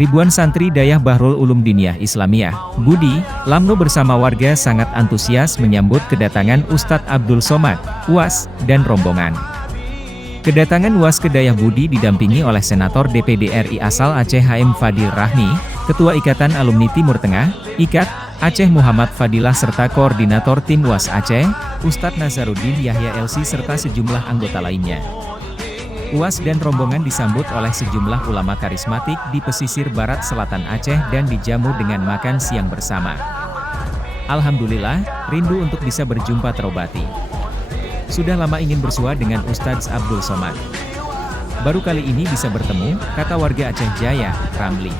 Ribuan santri Dayah Bahrul Ulum Diniyah Islamiyah, Budi, Lamno bersama warga sangat antusias menyambut kedatangan Ustadz Abdul Somad, UAS, dan rombongan. Kedatangan UAS ke Dayah Budi didampingi oleh Senator DPD RI asal Aceh HM Fadil Rahmi, Ketua Ikatan Alumni Timur Tengah, IKAT, Aceh Muhammad Fadilah serta Koordinator Tim UAS Aceh, Ustadz Nazaruddin Yahya LC serta sejumlah anggota lainnya. UAS dan rombongan disambut oleh sejumlah ulama karismatik di pesisir barat selatan Aceh dan dijamu dengan makan siang bersama. Alhamdulillah, rindu untuk bisa berjumpa terobati. Sudah lama ingin bersua dengan Ustadz Abdul Somad. Baru kali ini bisa bertemu, kata warga Aceh Jaya, Ramli.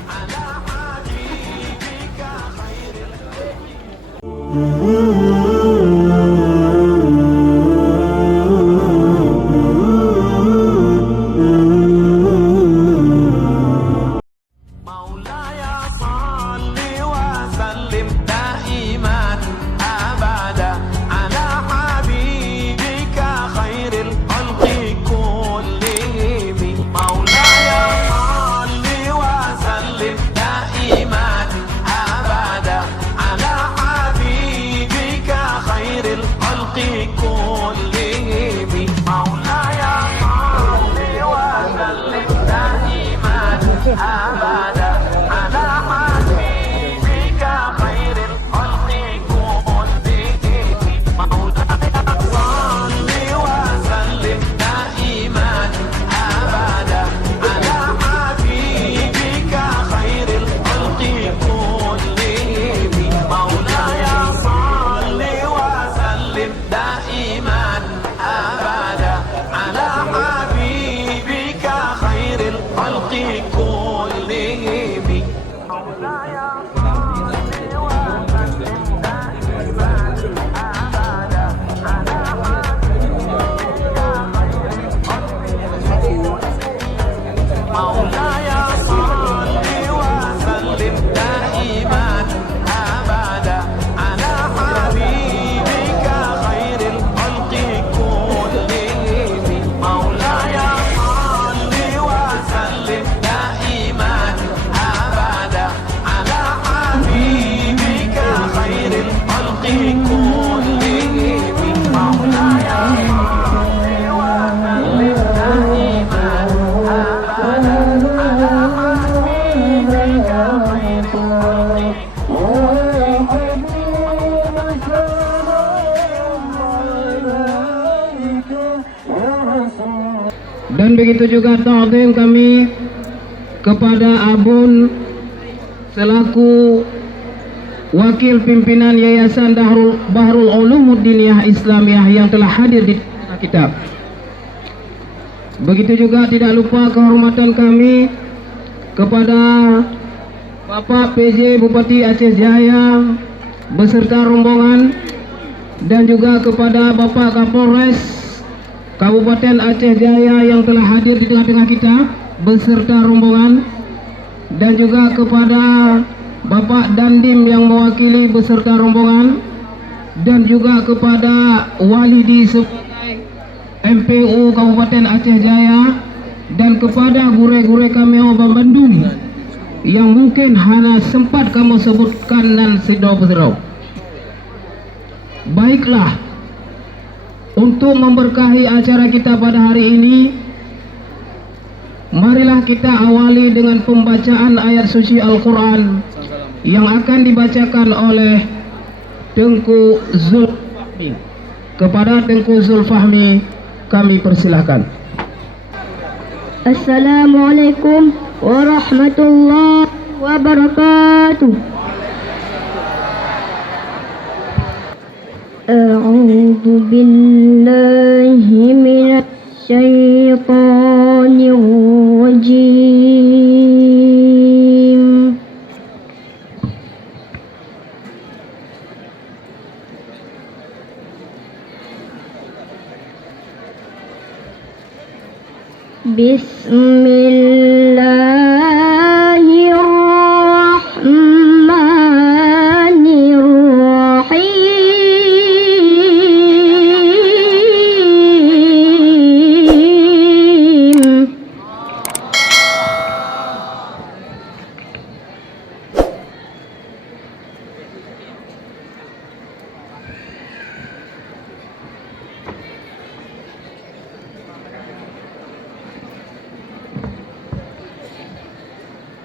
Dan begitu juga ta'zim kami kepada Abun selaku Wakil Pimpinan Yayasan Bahrul Ulum Diniyah Islamiyah yang telah hadir di kita. Begitu juga tidak lupa kehormatan kami kepada Bapak PJ Bupati Aceh Jaya beserta rombongan, dan juga kepada Bapak Kapolres Kabupaten Aceh Jaya yang telah hadir di tengah-tengah kita beserta rombongan, dan juga kepada Bapak Dandim yang mewakili beserta rombongan, dan juga kepada Walidi sebagai MPU Kabupaten Aceh Jaya, dan kepada gure-gure kami Obam Bandung yang mungkin hanya sempat kamu sebutkan dan sidau-sidau. Baiklah, untuk memberkahi acara kita pada hari ini, marilah kita awali dengan pembacaan ayat suci Al-Quran yang akan dibacakan oleh Tengku Zulfahmi. Kepada Tengku Zulfahmi kami persilahkan. Assalamualaikum warahmatullahi wabarakatuh. A'udzu billahi minasy syaithanir rajim. Bismillahirrahmanirrahim.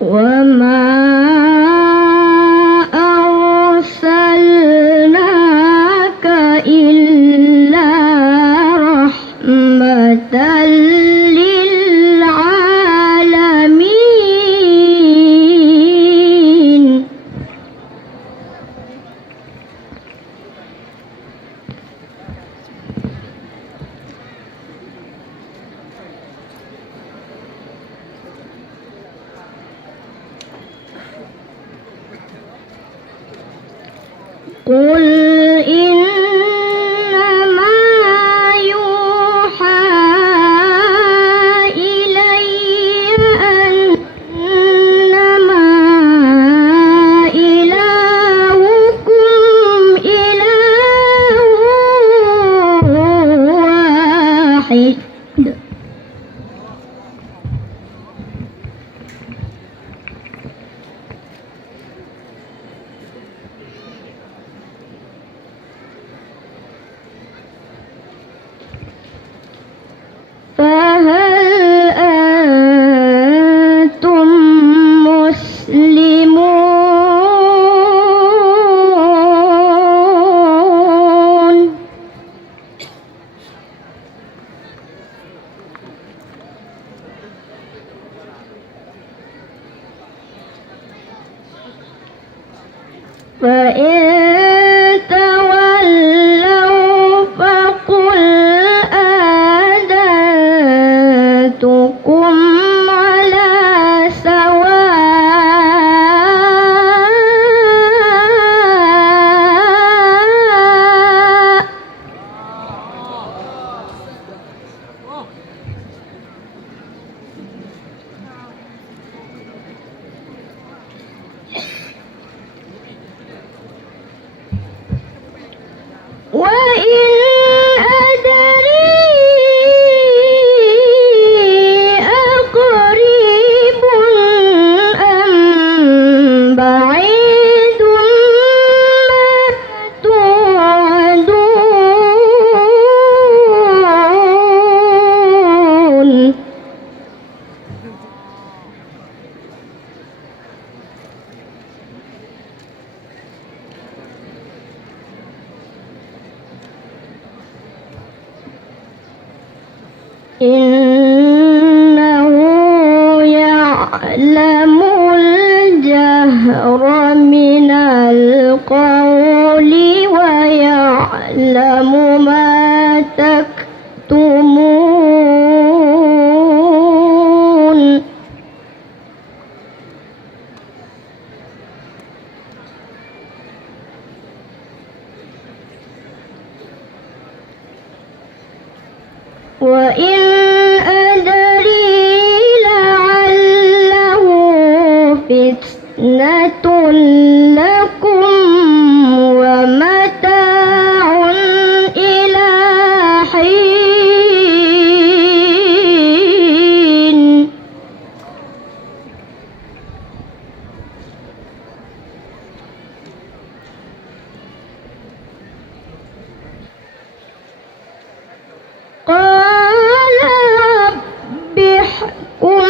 وما أرسلناك إلا رحمة للعالمين. قل إنما يوحى إلي أنما إلهكم إله واحد. فهل أنتم مسلمون؟ فإن تولوا فقل آذنتكم على سواء. وإن أدري أقريب أم بعيد ما توعدون. إنه يعلم الجهر من القول ويعلم ما تكتمون. وإن أدري لعله فتنة لكم ومتاع إلى حين. قال رب احكم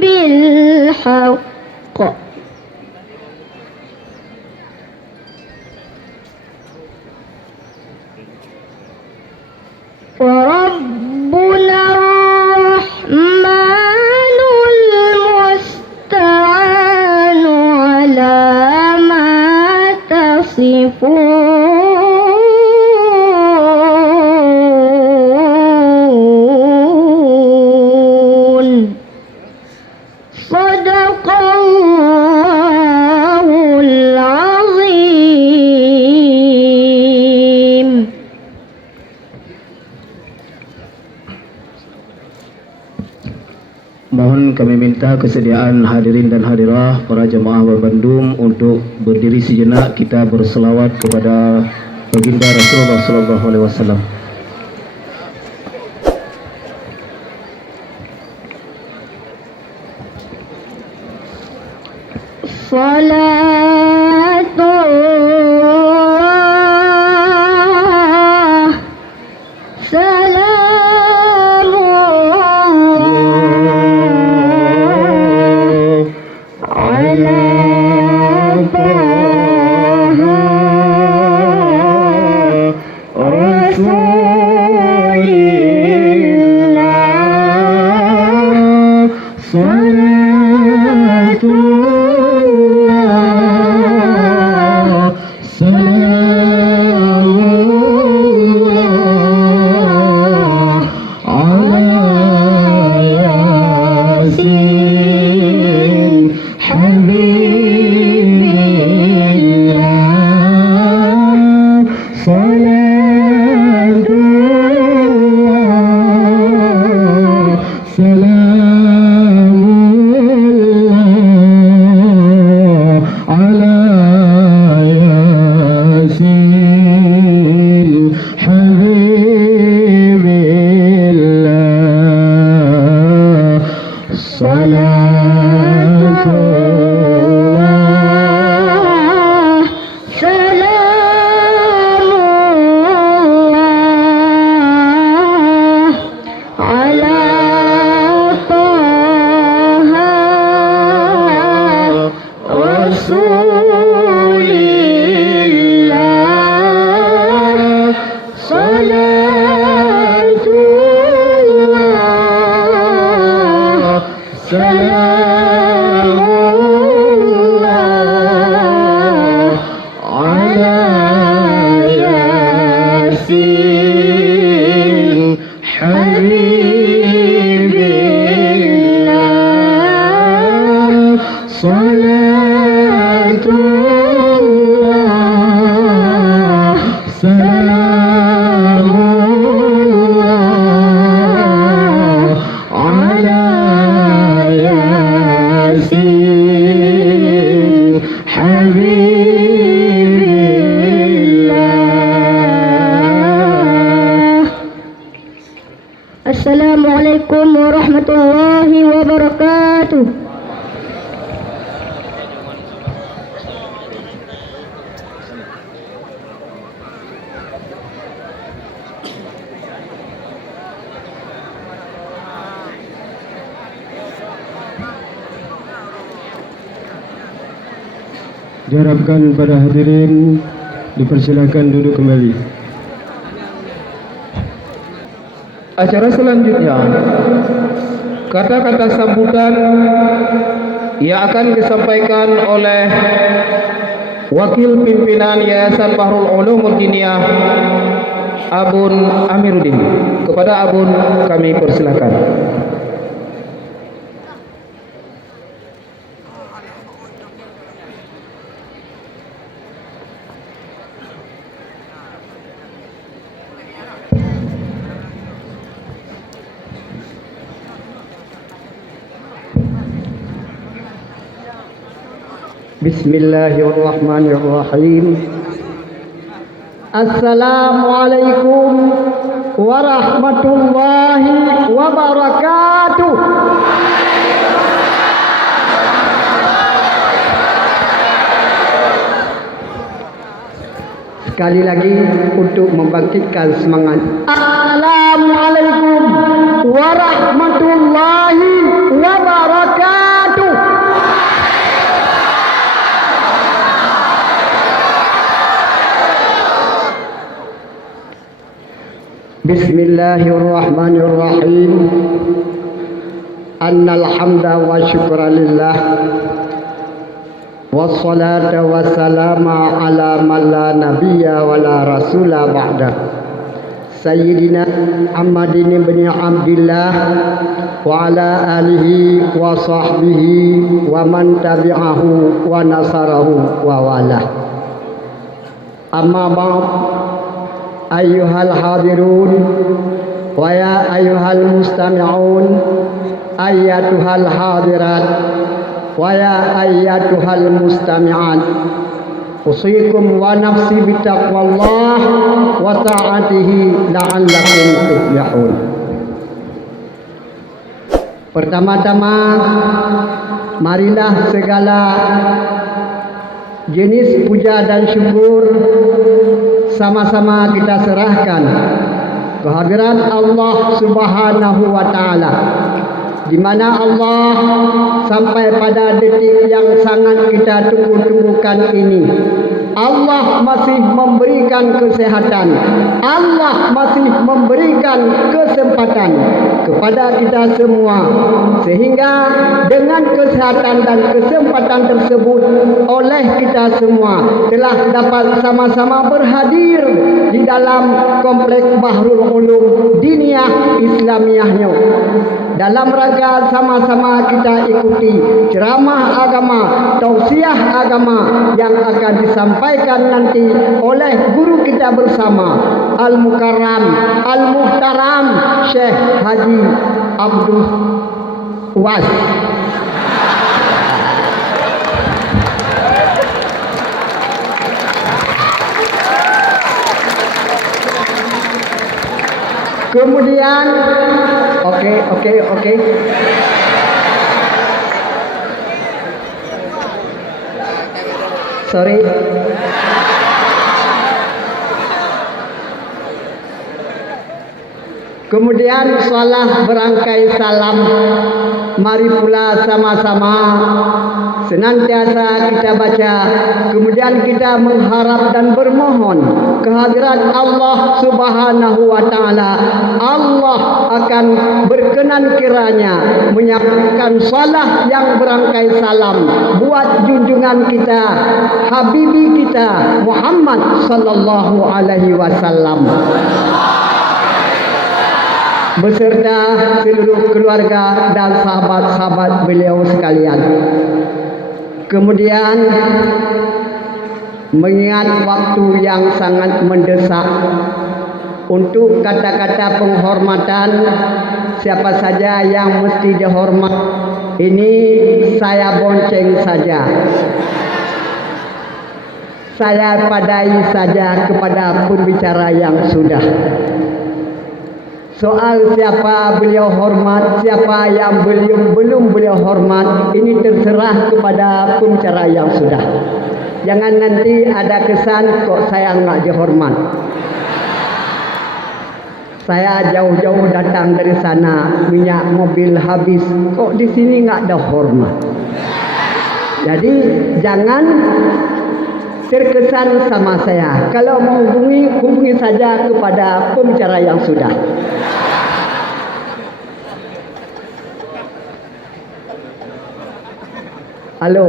بالحق وربنا الرحمن المستعان على ما تصفون. صدق الله العظيم. Mohon kami minta kesediaan hadirin dan hadirah para jemaah Bandung untuk berdiri sejenak, kita berselawat kepada baginda Rasulullah sallallahu alaihi wasallam. Salatullah salamullah Salamullah ala Yasin Habibillah. Salatullah Salamullah ala Yasin Habibillah. Assalamualaikum warahmatullahi wabarakatuh. Diharapkan pada hadirin dipersilakan duduk kembali. Acara selanjutnya, kata-kata sambutan yang akan disampaikan oleh Wakil Pimpinan Yayasan Bahrul Ulum Diniyah Abun Amiruddin. Kepada Abun kami persilakan. Bismillahirrahmanirrahim. Assalamualaikum warahmatullahi wabarakatuh. Sekali lagi untuk membangkitkan semangat. Assalamualaikum warahmatullahi wabarakatuh. Bismillahirrahmanirrahim. Annal hamda wa syukra lillah wassalata wassalama ala man la nabiyya wa la rasula ba'da Sayyidina Muhammadin bin Abdillah wa ala alihi wa sahbihi wa man tabi'ahu wa nasarahu wa wala. Amma ba'd. Ayyuhal hadirun wa ya ayyuhal mustami'un, ayyatuhal hadirat wa ya ayyatuhal mustami'at, usikum wa nafsi bitaqwallah wa ta'atihi la'allakum tuflihun. Pertama-tama marilah segala jenis puja dan syukur sama-sama kita serahkan kehadirat Allah Subhanahu wa taala, di mana Allah sampai pada detik yang sangat kita tunggu-tunggukan ini, Allah masih memberikan kesehatan, Allah masih memberikan kesempatan kepada kita semua, sehingga dengan kesehatan dan kesempatan tersebut oleh kita semua telah dapat sama-sama berhadir di dalam kompleks Bahrul Ulum Diniyah Islamiyahnya, dalam rangka sama-sama kita ikuti ceramah agama, tausiah agama yang akan disampaikan nanti oleh guru kita bersama, Al-Mukarram, Al-Muhtaram Syekh Haji Abdul Was. Kemudian oke. Sorry. Kemudian salah berangkai salam. Mari pula sama-sama senantiasa kita baca, kemudian kita mengharap dan bermohon kehadirat Allah Subhanahu wa taala. Allah akan akan berkenan kiranya menyampaikan salah yang berangkai salam buat junjungan kita, Habibi kita Muhammad sallallahu alaihi wasallam beserta seluruh keluarga dan sahabat-sahabat beliau sekalian. Kemudian mengingat waktu yang sangat mendesak, untuk kata-kata penghormatan siapa saja yang mesti dihormat ini saya bonceng saja, saya padai saja kepada pembicara yang sudah. Soal siapa beliau hormat, siapa yang belum beliau hormat, ini terserah kepada pembicara yang sudah. Jangan nanti ada kesan kok saya nggak dihormat. Saya jauh-jauh datang dari sana, minyak mobil habis, kok di sini nggak ada hormat. Jadi jangan terkesan sama saya. Kalau mau hubungi saja kepada pembicara yang sudah. Halo.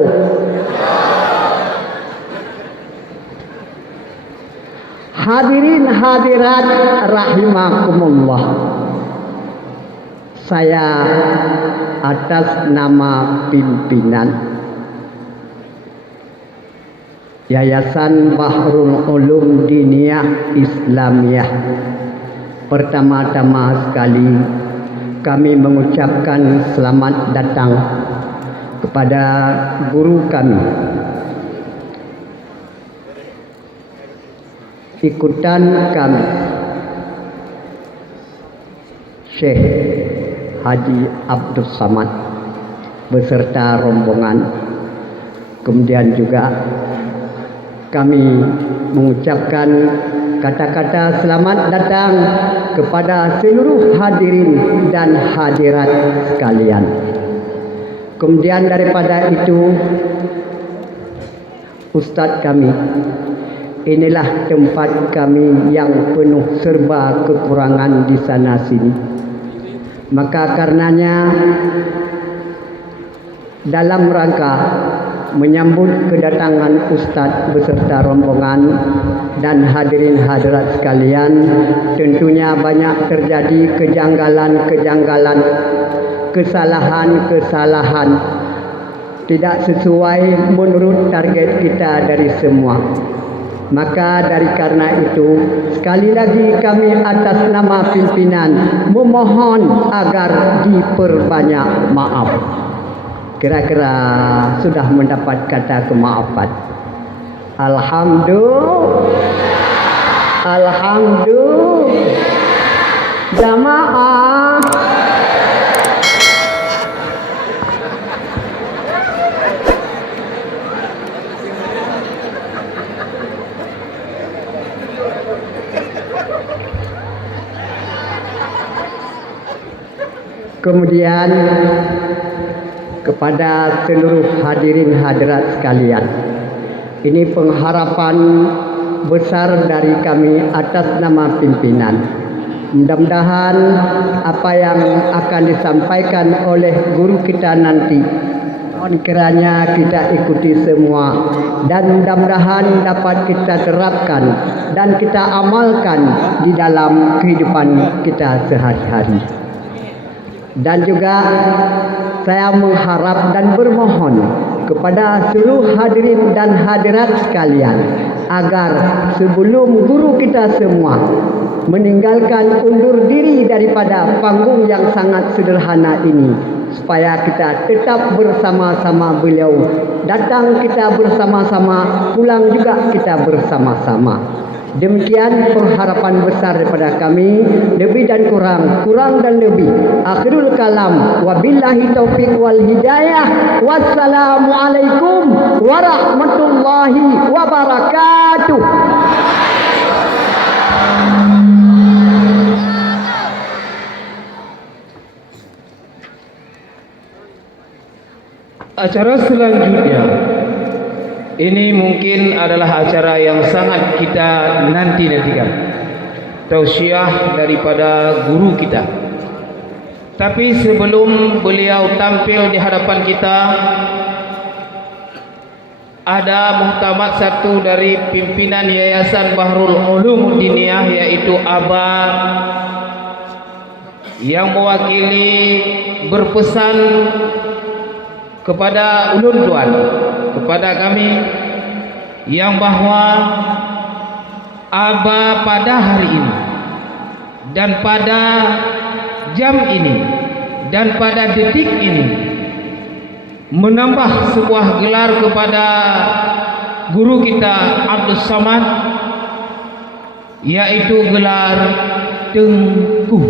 Hadirin hadirat rahimakumullah. Saya atas nama pimpinan Yayasan Bahrul Ulum Diniyah Islamiyah, pertama-tama sekali kami mengucapkan selamat datang kepada guru kami, ikutan kami Syekh Haji Abdul Samad beserta rombongan. Kemudian juga kami mengucapkan kata-kata selamat datang kepada seluruh hadirin dan hadirat sekalian. Kemudian daripada itu, Ustadz kami, inilah tempat kami yang penuh serba kekurangan di sana sini. Maka karenanya dalam rangka menyambut kedatangan Ustadz beserta rombongan dan hadirin hadirat sekalian, tentunya banyak terjadi kejanggalan-kejanggalan, kesalahan-kesalahan tidak sesuai menurut target kita dari semua. Maka dari karena itu, sekali lagi kami atas nama pimpinan memohon agar diperbanyak maaf. Kira-kira sudah mendapat kata kemaafan. Alhamdulillah. Jamaah. Kemudian kepada seluruh hadirin hadirat sekalian, ini pengharapan besar dari kami atas nama pimpinan. Mudah-mudahan apa yang akan disampaikan oleh guru kita nanti, kiranya kita ikuti semua dan mudah-mudahan dapat kita terapkan dan kita amalkan di dalam kehidupan kita sehari-hari. Dan juga saya mengharap dan bermohon kepada seluruh hadirin dan hadirat sekalian agar sebelum guru kita semua meninggalkan undur diri daripada panggung yang sangat sederhana ini, supaya kita tetap bersama-sama beliau. Datang kita bersama-sama, pulang juga kita bersama-sama. Demikian pengharapan besar daripada kami, lebih dan kurang dan lebih. Akhirul kalam, wabillahi taufiq wal hidayah. Wassalamualaikum warahmatullahi wabarakatuh. Acara selanjutnya ini mungkin adalah acara yang sangat kita nanti-nantikan. Tausiah daripada guru kita, Tapi sebelum beliau tampil di hadapan kita, ada muktamad satu dari pimpinan Yayasan Bahrul Ulum Diniyah, yaitu Abah, yang mewakili berpesan kepada ulun tuan, kepada kami, yang bahwa Abah pada hari ini dan pada jam ini dan pada detik ini menambah sebuah gelar kepada guru kita Abdul Somad, yaitu gelar Tengku.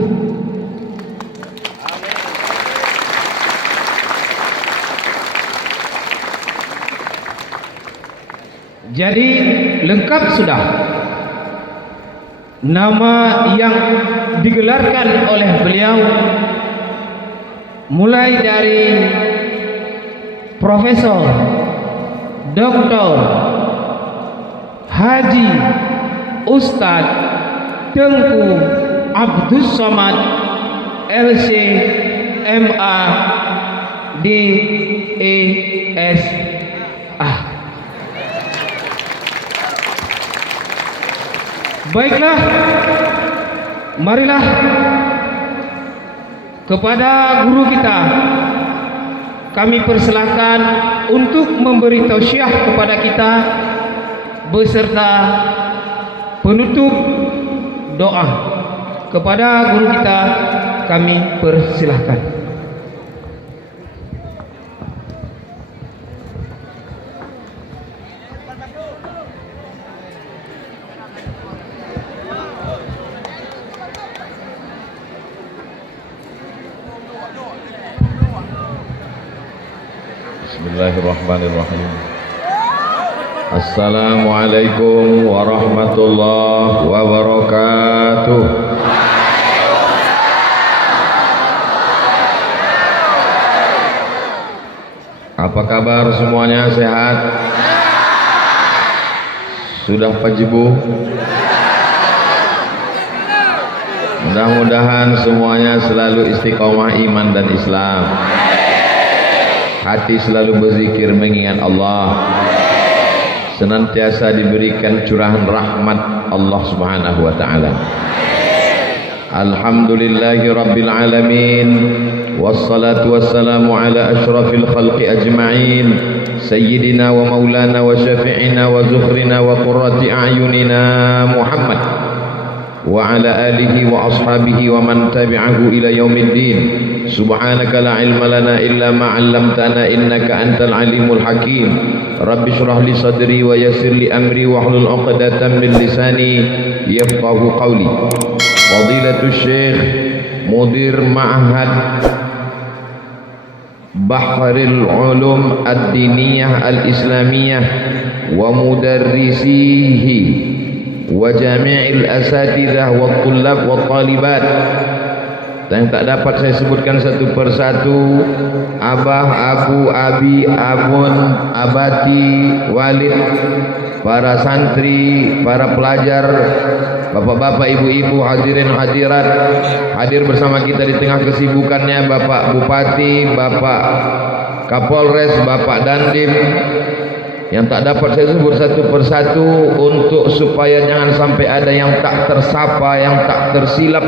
Jadi lengkap sudah nama yang digelarkan oleh beliau, mulai dari Profesor Dr. Haji Ustadz Tengku Abdul Somad LC MA DES. Baiklah, marilah kepada guru kita kami persilahkan untuk memberi tausiah kepada kita beserta penutup doa. Kepada guru kita kami persilahkan. Bismillahirrahmanirrahim. Assalamualaikum warahmatullahi wabarakatuh. Apa kabar semuanya, sehat? Sudah pajibu? Mudah-mudahan semuanya selalu istiqomah iman dan Islam. Hati selalu berzikir mengingat Allah, senantiasa diberikan curahan rahmat Allah Subhanahu wa taala. Alhamdulillahi rabbil alamin, wassalatu wassalamu ala asyrafil khalqi ajma'in, sayyidina wa maulana wa syafi'ina wa zukhrina wa qurrati a'yunina Muhammad wa ala alihi wa ashabihi wa man tabi'ahu ila yaumiddin. Subhanaka la ilma lana illa ma 'allamtana innaka antal alimul hakim. Rabbi shrah li sadri wa yassir li amri wa hlul 'uqdatam min lisani yafqahu qawli. Fadilatul Syekh Mudir Ma'had Bahrul Ulum Ad-Diniyah Al-Islamiyah wa mudarrisihi wa jami'il asatidzah wa tullab wa talibat, dan tak dapat saya sebutkan satu persatu. Abah, Abu, Abi, Abun, Abati, Walid, para santri, para pelajar, bapak-bapak, ibu-ibu, hadirin hadirat, hadir bersama kita di tengah kesibukannya Bapak Bupati, Bapak Kapolres, Bapak Dandim, yang tak dapat saya sebut satu persatu untuk supaya jangan sampai ada yang tak tersapa, yang tak tersilap,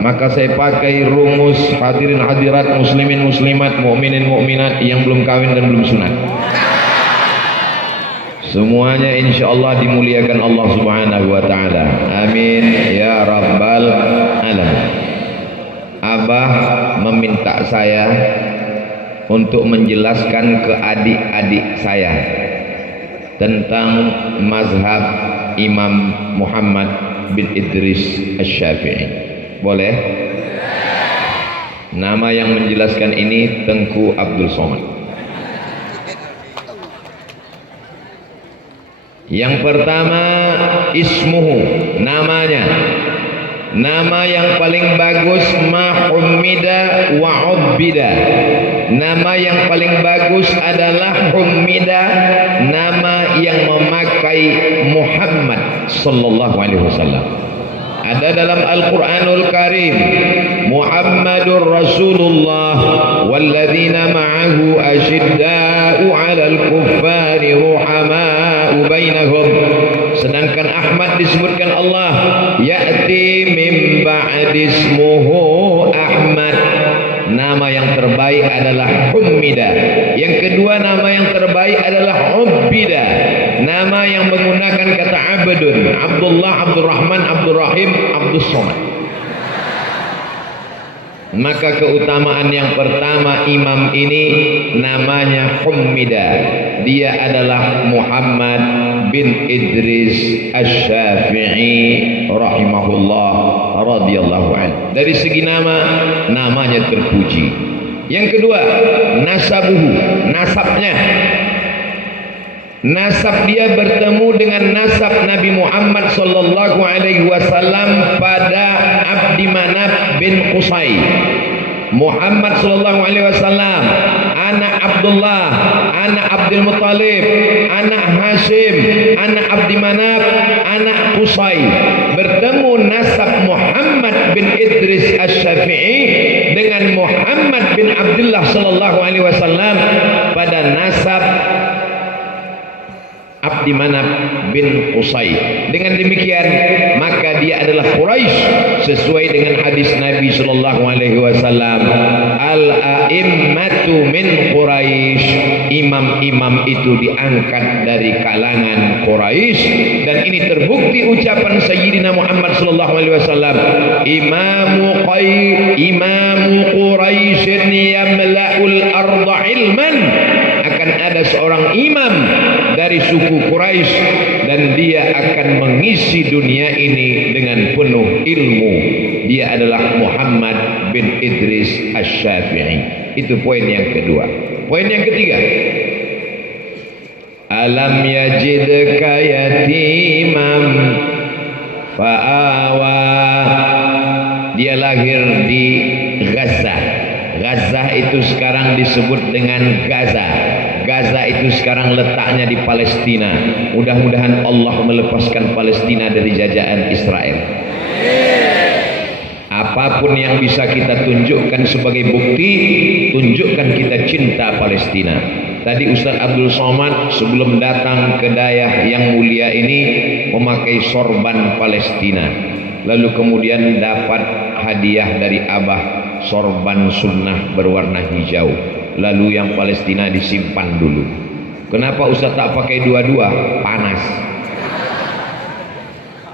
maka saya pakai rumus hadirin hadirat, muslimin muslimat, mukminin mukminat yang belum kawin dan belum sunat. Semuanya insyaallah dimuliakan Allah Subhanahu wa taala. Amin ya rabbal alamin. Abah meminta saya untuk menjelaskan ke adik-adik saya tentang mazhab Imam Muhammad bin Idris Asy-Syafi'i. Boleh? Nama yang menjelaskan ini Tengku Abdul Somad. Yang pertama, ismuhu, namanya. Nama yang paling bagus ma hummida wa ubbida. Nama yang paling bagus adalah hummida, nama yang memakai Muhammad sallallahu alaihi wasallam. Ada dalam Al-Qur'anul Karim, Muhammad Muhammadur Rasulullah walladzina ma'ahu asyidda'u 'alal kuffari ruhama'u bainahum. Sedangkan Ahmad disebutkan Allah ya'ti min ba'di ismuhu Ahmad. Nama yang terbaik adalah Hummida. Yang kedua nama yang terbaik adalah Ubbida. Nama yang menggunakan kata Abdun, Abdullah, Abdurrahman, Abdurrahim, Abdus Somad. Maka keutamaan yang pertama imam ini namanya Hummida. Dia adalah Muhammad bin Idris Asy-Syafi'i rahimahullah radhiyallahu anhu. Dari segi nama, namanya terpuji. Yang kedua, nasabuhu, nasabnya. Nasab dia bertemu dengan nasab Nabi Muhammad sallallahu alaihi wasallam pada Abdi Manaf bin Qusay. Muhammad sallallahu alaihi wasallam anak Abdullah, anak Abdul Muttalib, anak Hashim, anak Abdi Manaf, anak Qusay. Bertemu nasab Muhammad bin Idris Asy-Syafi'i dengan Muhammad bin Abdullah sallallahu alaihi wasallam pada nasab Abdi Manaf bin Qusay. Dengan demikian maka dia adalah Quraisy sesuai dengan hadis Nabi sallallahu alaihi wasallam, al-a'immatu min Quraisy. Imam-imam itu diangkat dari kalangan Quraisy, dan ini terbukti ucapan Sayyidina Muhammad sallallahu alaihi wasallam, imamu Quraisy yamla'ul arda ilman. Akan ada seorang imam dari suku Quraisy dan dia akan mengisi dunia ini dengan penuh ilmu. Dia adalah Muhammad bin Idris Asy-Syafi'i. Itu poin yang kedua. Poin yang ketiga, alam yajidka yatimam fa'awa. Dia lahir di Gaza. Gaza itu sekarang disebut dengan Gaza. Gaza itu sekarang letaknya di Palestina. Mudah-mudahan Allah melepaskan Palestina dari jajahan Israel. Apapun yang bisa kita tunjukkan sebagai bukti, tunjukkan kita cinta Palestina. Tadi Ustaz Abdul Somad sebelum datang ke Dayah yang mulia ini memakai sorban Palestina. Lalu kemudian dapat hadiah dari Abah sorban sunnah berwarna hijau. Lalu yang Palestina disimpan dulu. Kenapa Ustaz tak pakai dua-dua? Panas.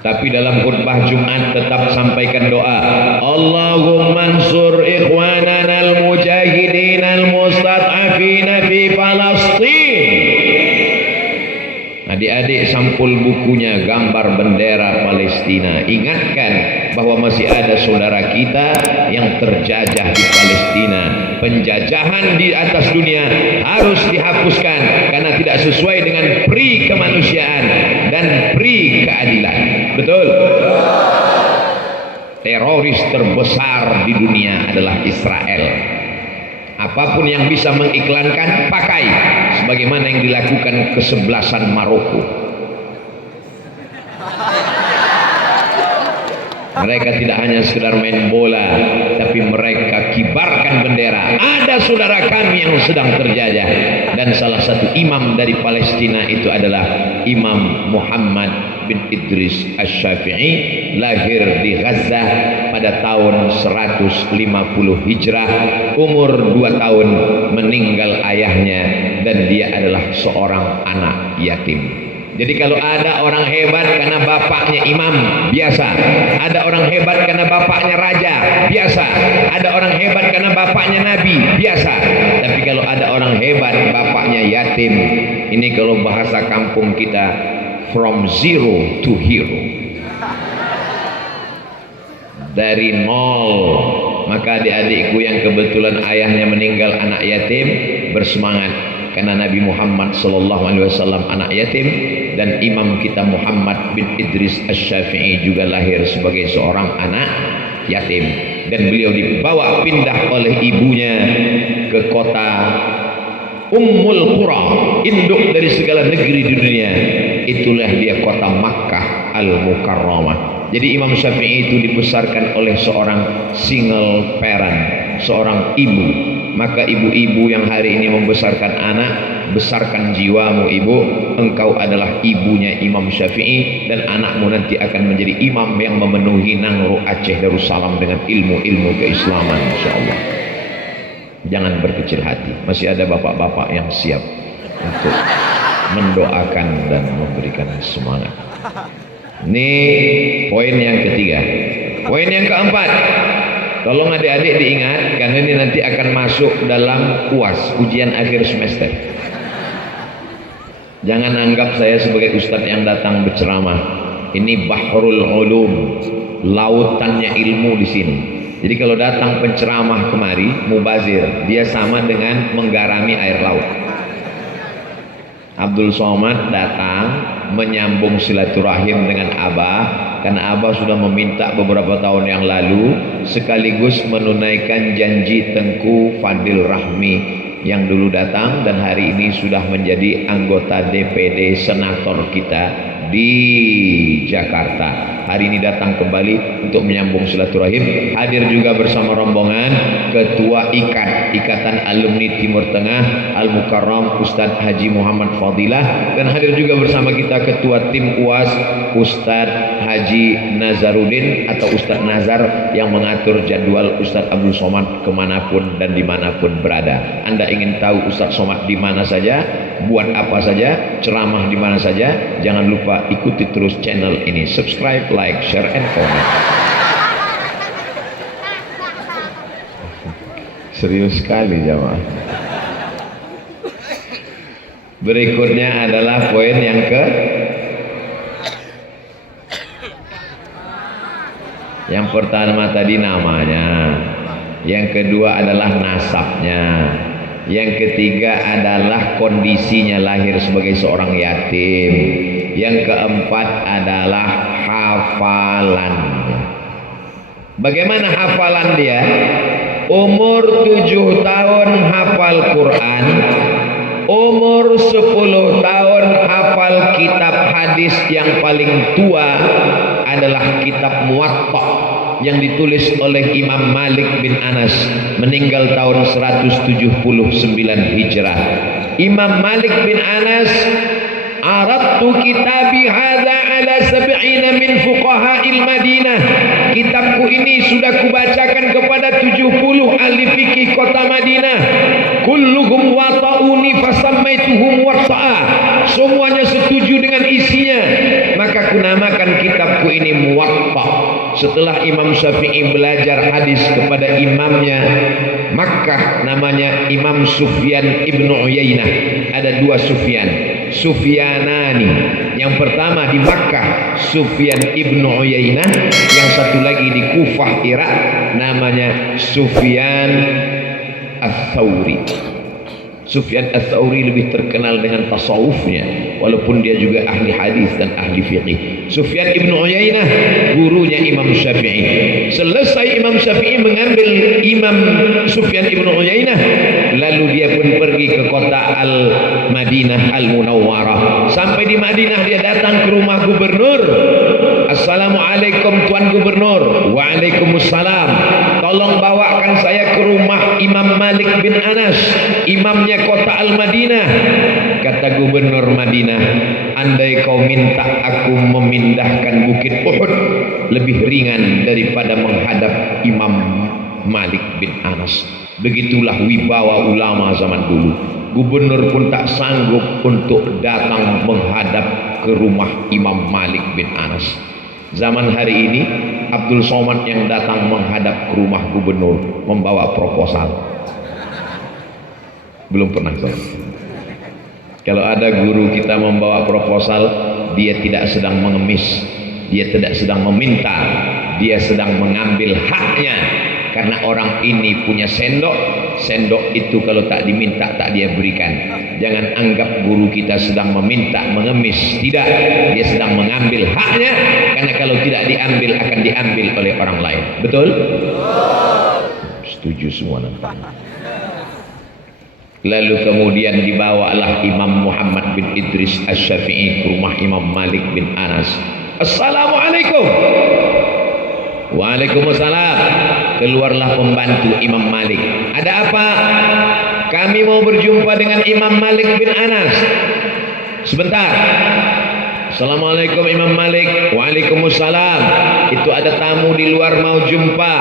Tapi dalam khutbah Jumat tetap sampaikan doa, Allahumma ansur ikhwanana al-mujahidin al-mustad'afina fi Palestin. Adik-adik sampul bukunya gambar bendera Palestina. Ingatkan bahwa masih ada saudara kita yang terjajah di Palestina. Penjajahan di atas dunia harus dihapuskan karena tidak sesuai dengan pri kemanusiaan dan pri keadilan. Betul? Teroris terbesar di dunia adalah Israel. Apapun yang bisa mengiklankan, pakai. Sebagaimana yang dilakukan kesebelasan Maroko. Mereka tidak hanya sekedar main bola, tapi mereka kibarkan bendera. Ada saudara kami yang sedang terjajah, dan salah satu imam dari Palestina itu adalah Imam Muhammad bin Idris Asy-Syafi'i, lahir di Gaza pada tahun 150 Hijrah, umur 2 tahun meninggal ayahnya, dan dia adalah seorang anak yatim. Jadi kalau ada orang hebat karena bapaknya imam, biasa. Ada orang hebat karena bapaknya raja, biasa. Ada orang hebat karena bapaknya nabi, biasa. Tapi kalau ada orang hebat bapaknya yatim, ini kalau bahasa kampung kita, from zero to hero. Dari nol. Maka adik-adikku yang kebetulan ayahnya meninggal anak yatim, bersemangat karena Nabi Muhammad SAW anak yatim, dan imam kita Muhammad bin Idris Asy-Syafi'i juga lahir sebagai seorang anak yatim, dan beliau dibawa pindah oleh ibunya ke kota Ummul Qura, induk dari segala negeri di dunia. Itulah dia kota Makkah Al-Mukarramah. Jadi Imam Syafi'i itu dibesarkan oleh seorang single parent, seorang ibu. Maka ibu-ibu yang hari ini membesarkan anak, besarkan jiwamu ibu, engkau adalah ibunya Imam Syafi'i, dan anakmu nanti akan menjadi imam yang memenuhi Nangro Aceh Darussalam dengan ilmu-ilmu keislaman, insyaallah. Jangan berkecil hati, masih ada bapak-bapak yang siap untuk mendoakan dan memberikan semangat. Ini poin yang ketiga. Poin yang keempat, tolong adik-adik diingat, karena ini nanti akan masuk dalam UAS, ujian akhir semester. Jangan anggap saya sebagai ustadz yang datang berceramah. Ini bahrul ulum, lautannya ilmu di sini. Jadi kalau datang penceramah kemari, mubazir, dia sama dengan menggarami air laut. Abdul Somad datang menyambung silaturahim dengan Abah, karena Abah sudah meminta beberapa tahun yang lalu, sekaligus menunaikan janji Tengku Fadil Rahmi yang dulu datang dan hari ini sudah menjadi anggota DPD senator kita di Jakarta. Hari ini datang kembali untuk menyambung silaturahim. Hadir juga bersama rombongan Ketua Ikatan Alumni Timur Tengah Al-Mukarram Ustadz Haji Muhammad Fadilah, dan hadir juga bersama kita Ketua Tim UAS Ustadz Haji Nazarudin atau Ustadz Nazar yang mengatur jadwal Ustadz Abdul Somad kemanapun dan dimanapun berada. Anda ingin tahu Ustadz Somad di mana saja, buat apa saja, ceramah di mana saja, jangan lupa ikuti terus channel ini, subscribe, like, share, and comment. Serius sekali jamaah. Berikutnya adalah poin yang yang pertama tadi namanya, yang kedua adalah nasabnya, yang ketiga adalah kondisinya lahir sebagai seorang yatim, yang keempat adalah hafalannya. Bagaimana hafalan dia? Umur 7 tahun hafal Quran, umur 10 tahun hafal kitab hadis yang paling tua adalah kitab Muwatta yang ditulis oleh Imam Malik bin Anas, meninggal tahun 179 Hijrah. Imam Malik bin Anas, aradtu kitabi hadza ala 70 min fuqaha'il Madinah. Kitabku ini sudah kubacakan kepada 70 ahli fikih kota Madinah. Kulluhum wata'uni fasammaituhum watta'a. Semuanya setuju dengan isinya, maka kunamakan kitabku ini Muwatta. Setelah Imam Syafi'i belajar hadis kepada imamnya Makkah, namanya Imam Sufyan ibnu Uyainah. Ada dua Sufyan, Sufyanani. Yang pertama di Makkah Sufyan ibnu Uyainah, yang satu lagi di Kufah Irak namanya Sufyan Ats-Tsauri. Sufyan Ats-Tsauri lebih terkenal dengan tasawufnya, walaupun dia juga ahli hadis dan ahli fiqih. Sufyan ibnu Uyainah gurunya Imam Syafi'i. Selesai Imam Syafi'i mengambil Imam Sufyan ibnu Uyainah, lalu dia pun pergi ke kota Al-Madinah Al-Munawwarah. Sampai di Madinah dia datang ke rumah gubernur. Assalamualaikum Tuan Gubernur. Waalaikumsalam. Tolong bawakan saya ke rumah Imam Malik bin Anas, imamnya kota Al-Madinah. Kata Gubernur Madinah, andai kau minta aku memindahkan Bukit Uhud, lebih ringan daripada menghadap Imam Malik bin Anas. Begitulah wibawa ulama zaman dulu. Gubernur pun tak sanggup untuk datang menghadap ke rumah Imam Malik bin Anas. Zaman hari ini Abdul Somad yang datang menghadap ke rumah gubernur membawa proposal. Belum pernah soal. Kalau ada guru kita membawa proposal, dia tidak sedang mengemis, dia tidak sedang meminta, dia sedang mengambil haknya. Karena orang ini punya sendok, sendok itu kalau tak diminta tak dia berikan. Jangan anggap guru kita sedang meminta, mengemis. Tidak, dia sedang mengambil haknya, karena kalau tidak diambil akan diambil oleh orang lain. Betul? Setuju semua nampak. Lalu kemudian dibawalah Imam Muhammad bin Idris Asy-Syafi'i ke rumah Imam Malik bin Anas. Assalamualaikum. Waalaikumsalam. Keluarlah pembantu Imam Malik. Ada apa? Kami mau berjumpa dengan Imam Malik bin Anas. Sebentar. Assalamualaikum Imam Malik. Waalaikumsalam. Itu ada tamu di luar mau jumpa.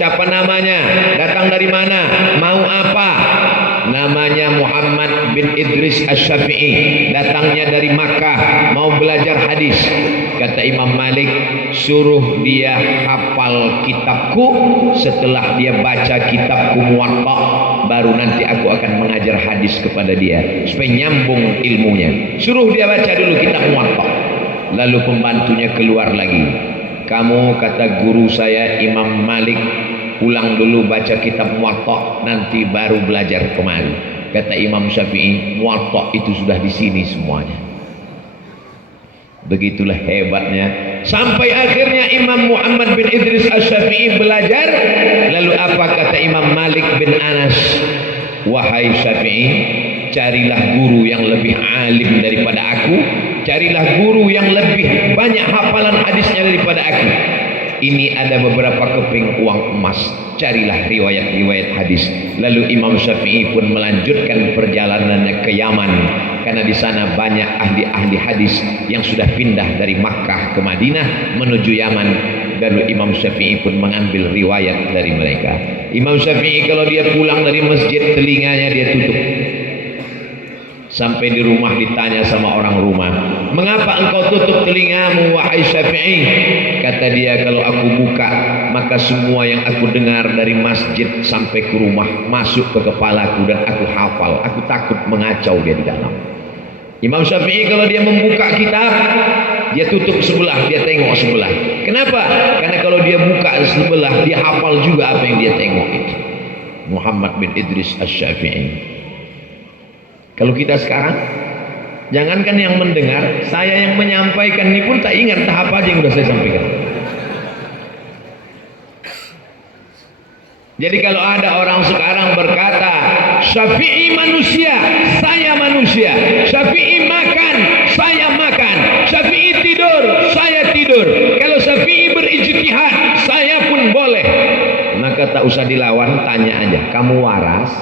Siapa namanya? Datang dari mana? Mau apa? Namanya Muhammad bin Idris Asy-Syafi'i. Datangnya dari Makkah, mau belajar hadis. Kata Imam Malik, suruh dia hafal kitabku. Setelah dia baca kitabku Muwatta, baru nanti aku akan mengajar hadis kepada dia supaya nyambung ilmunya. Suruh dia baca dulu kitab Muwatta. Lalu pembantunya keluar lagi. Kamu, kata guru saya Imam Malik, pulang dulu baca kitab Muwatta, nanti baru belajar kemari. Kata Imam Syafi'i, Muwatta itu sudah di sini semuanya. Begitulah hebatnya. Sampai akhirnya Imam Muhammad bin Idris Asy-Syafi'i belajar. Lalu apa kata Imam Malik bin Anas? Wahai Syafi'i, carilah guru yang lebih alim daripada aku. Carilah guru yang lebih banyak hafalan hadisnya daripada aku. Ini ada beberapa keping uang emas. Carilah riwayat-riwayat hadis. Lalu Imam Syafi'i pun melanjutkan perjalanannya ke Yaman, karena di sana banyak ahli-ahli hadis yang sudah pindah dari Makkah ke Madinah menuju Yaman. Lalu Imam Syafi'i pun mengambil riwayat dari mereka. Imam Syafi'i kalau dia pulang dari masjid, telinganya dia tutup. Sampai di rumah ditanya sama orang rumah, mengapa engkau tutup telingamu wahai Syafi'i? Kata dia, kalau aku buka maka semua yang aku dengar dari masjid sampai ke rumah masuk ke kepalaku dan aku hafal. Aku takut mengacau dia di dalam. Imam Syafi'i kalau dia membuka kitab, dia tutup sebelah, dia tengok sebelah. Kenapa? Karena kalau dia buka sebelah, dia hafal juga apa yang dia tengok itu. Muhammad bin Idris Asy-Syafi'i. Kalau kita sekarang, jangankan yang mendengar, saya yang menyampaikan ini pun tak ingat tahap apa yang sudah saya sampaikan. Jadi kalau ada orang sekarang berkata, Syafi'i manusia, saya manusia. Syafi'i makan, saya makan. Syafi'i tidur, saya tidur. Kalau Syafi'i berijtihad, saya pun boleh. Maka tak usah dilawan, tanya aja, kamu waras?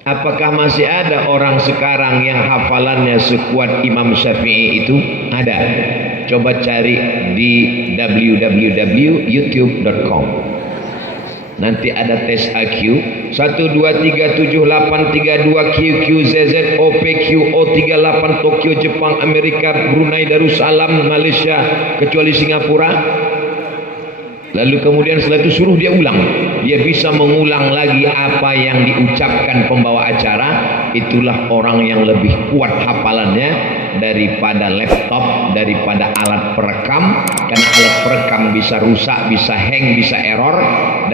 Apakah masih ada orang sekarang yang hafalannya sekuat Imam Syafi'i itu? Ada. Coba cari di www.youtube.com. Nanti ada tes IQ 1237832QQZZOPQO38 Tokyo Jepang Amerika Brunei Darussalam Malaysia kecuali Singapura. Lalu kemudian setelah itu suruh dia ulang. Dia bisa mengulang lagi apa yang diucapkan pembawa acara. Itulah orang yang lebih kuat hafalannya daripada laptop, daripada alat perekam. Karena alat perekam bisa rusak, bisa hang, bisa error.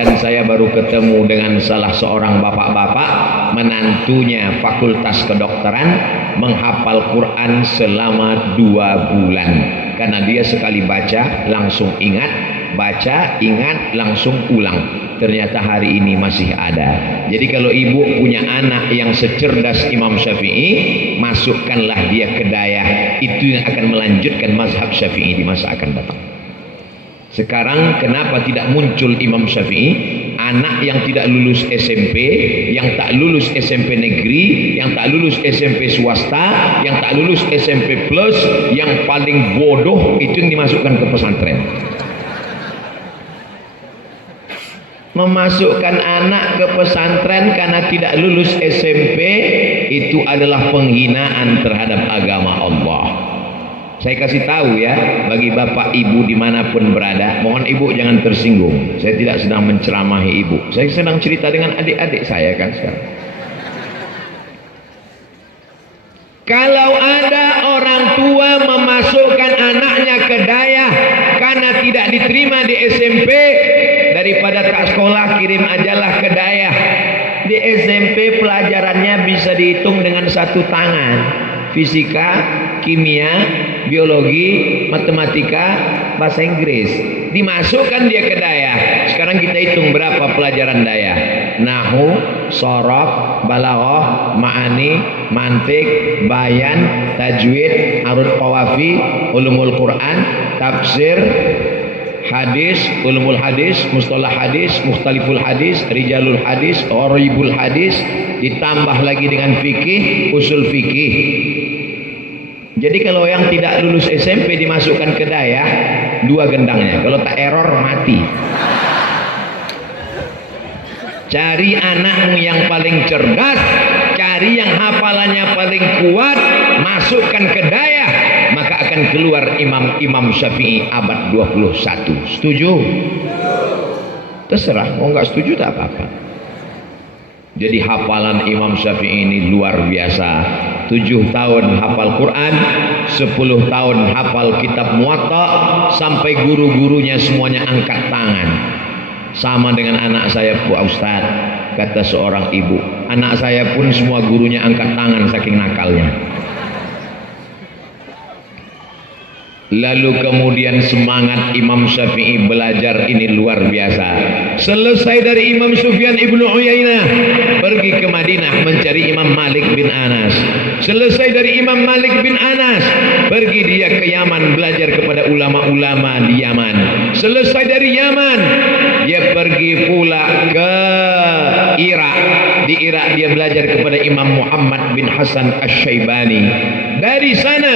Dan saya baru ketemu dengan salah seorang bapak-bapak, menantunya fakultas kedokteran, menghafal Quran selama 2 bulan. Karena dia sekali baca langsung ingat, baca ingat langsung ulang. Ternyata hari ini masih ada. Jadi kalau ibu punya anak yang secerdas Imam Syafi'i, masukkanlah dia ke dayah. Itu yang akan melanjutkan mazhab Syafi'i di masa akan datang. Sekarang kenapa tidak muncul Imam Syafi'i? Anak yang tidak lulus SMP, yang tak lulus SMP negeri, yang tak lulus SMP swasta, yang tak lulus SMP plus, yang paling bodoh itu yang dimasukkan ke pesantren. Memasukkan anak ke pesantren karena tidak lulus SMP itu adalah penghinaan terhadap agama Allah. Saya kasih tahu ya, bagi bapak ibu dimanapun berada, mohon ibu jangan tersinggung. Saya tidak sedang menceramahi ibu, saya sedang cerita dengan adik-adik saya kan sekarang. Kalau ada orang tua memasukkan anaknya ke dayah karena tidak diterima di SMP, daripada tak sekolah kirim ajalah ke dayah. Di SMP pelajarannya bisa dihitung dengan 1 tangan. Fisika, kimia, biologi, matematika, bahasa Inggris. Dimasukkan dia ke dayah. Sekarang Sekarang kita hitung berapa pelajaran daya. Nahu, sorof, balaghah, ma'ani, mantik, bayan, tajwid, arud qawafi, ulumul Quran, tafsir, hadis, ulumul hadis, mustalah hadis, mukhtaliful hadis, rijalul hadis, oribul hadis, ditambah lagi dengan fikih, usul fikih. Jadi kalau yang tidak lulus SMP dimasukkan ke daya, 2 gendangnya. Kalau tak error mati. Cari anakmu yang paling cerdas, cari yang hafalannya paling kuat, masukkan ke daya, maka akan keluar Imam Syafi'i abad 21. Setuju? Terserah, mau nggak setuju tak apa-apa. Jadi hafalan Imam Syafi'i ini luar biasa. 7 tahun hafal Quran, 10 tahun hafal kitab Muwatta, sampai guru-gurunya semuanya angkat tangan. Sama dengan anak saya, Bu Ustaz, kata seorang ibu. Anak saya pun semua gurunya angkat tangan saking nakalnya. Lalu kemudian semangat Imam Syafi'i belajar ini luar biasa. Selesai dari Imam Sufyan ibnu Uyainah, pergi ke Madinah mencari Imam Malik bin Anas. Selesai dari Imam Malik bin Anas, pergi dia ke Yaman belajar kepada ulama-ulama di Yaman. Selesai dari Yaman, dia pergi pula ke Irak. Di Irak dia belajar kepada Imam Muhammad bin Hasan Asy-Syaibani. Dari sana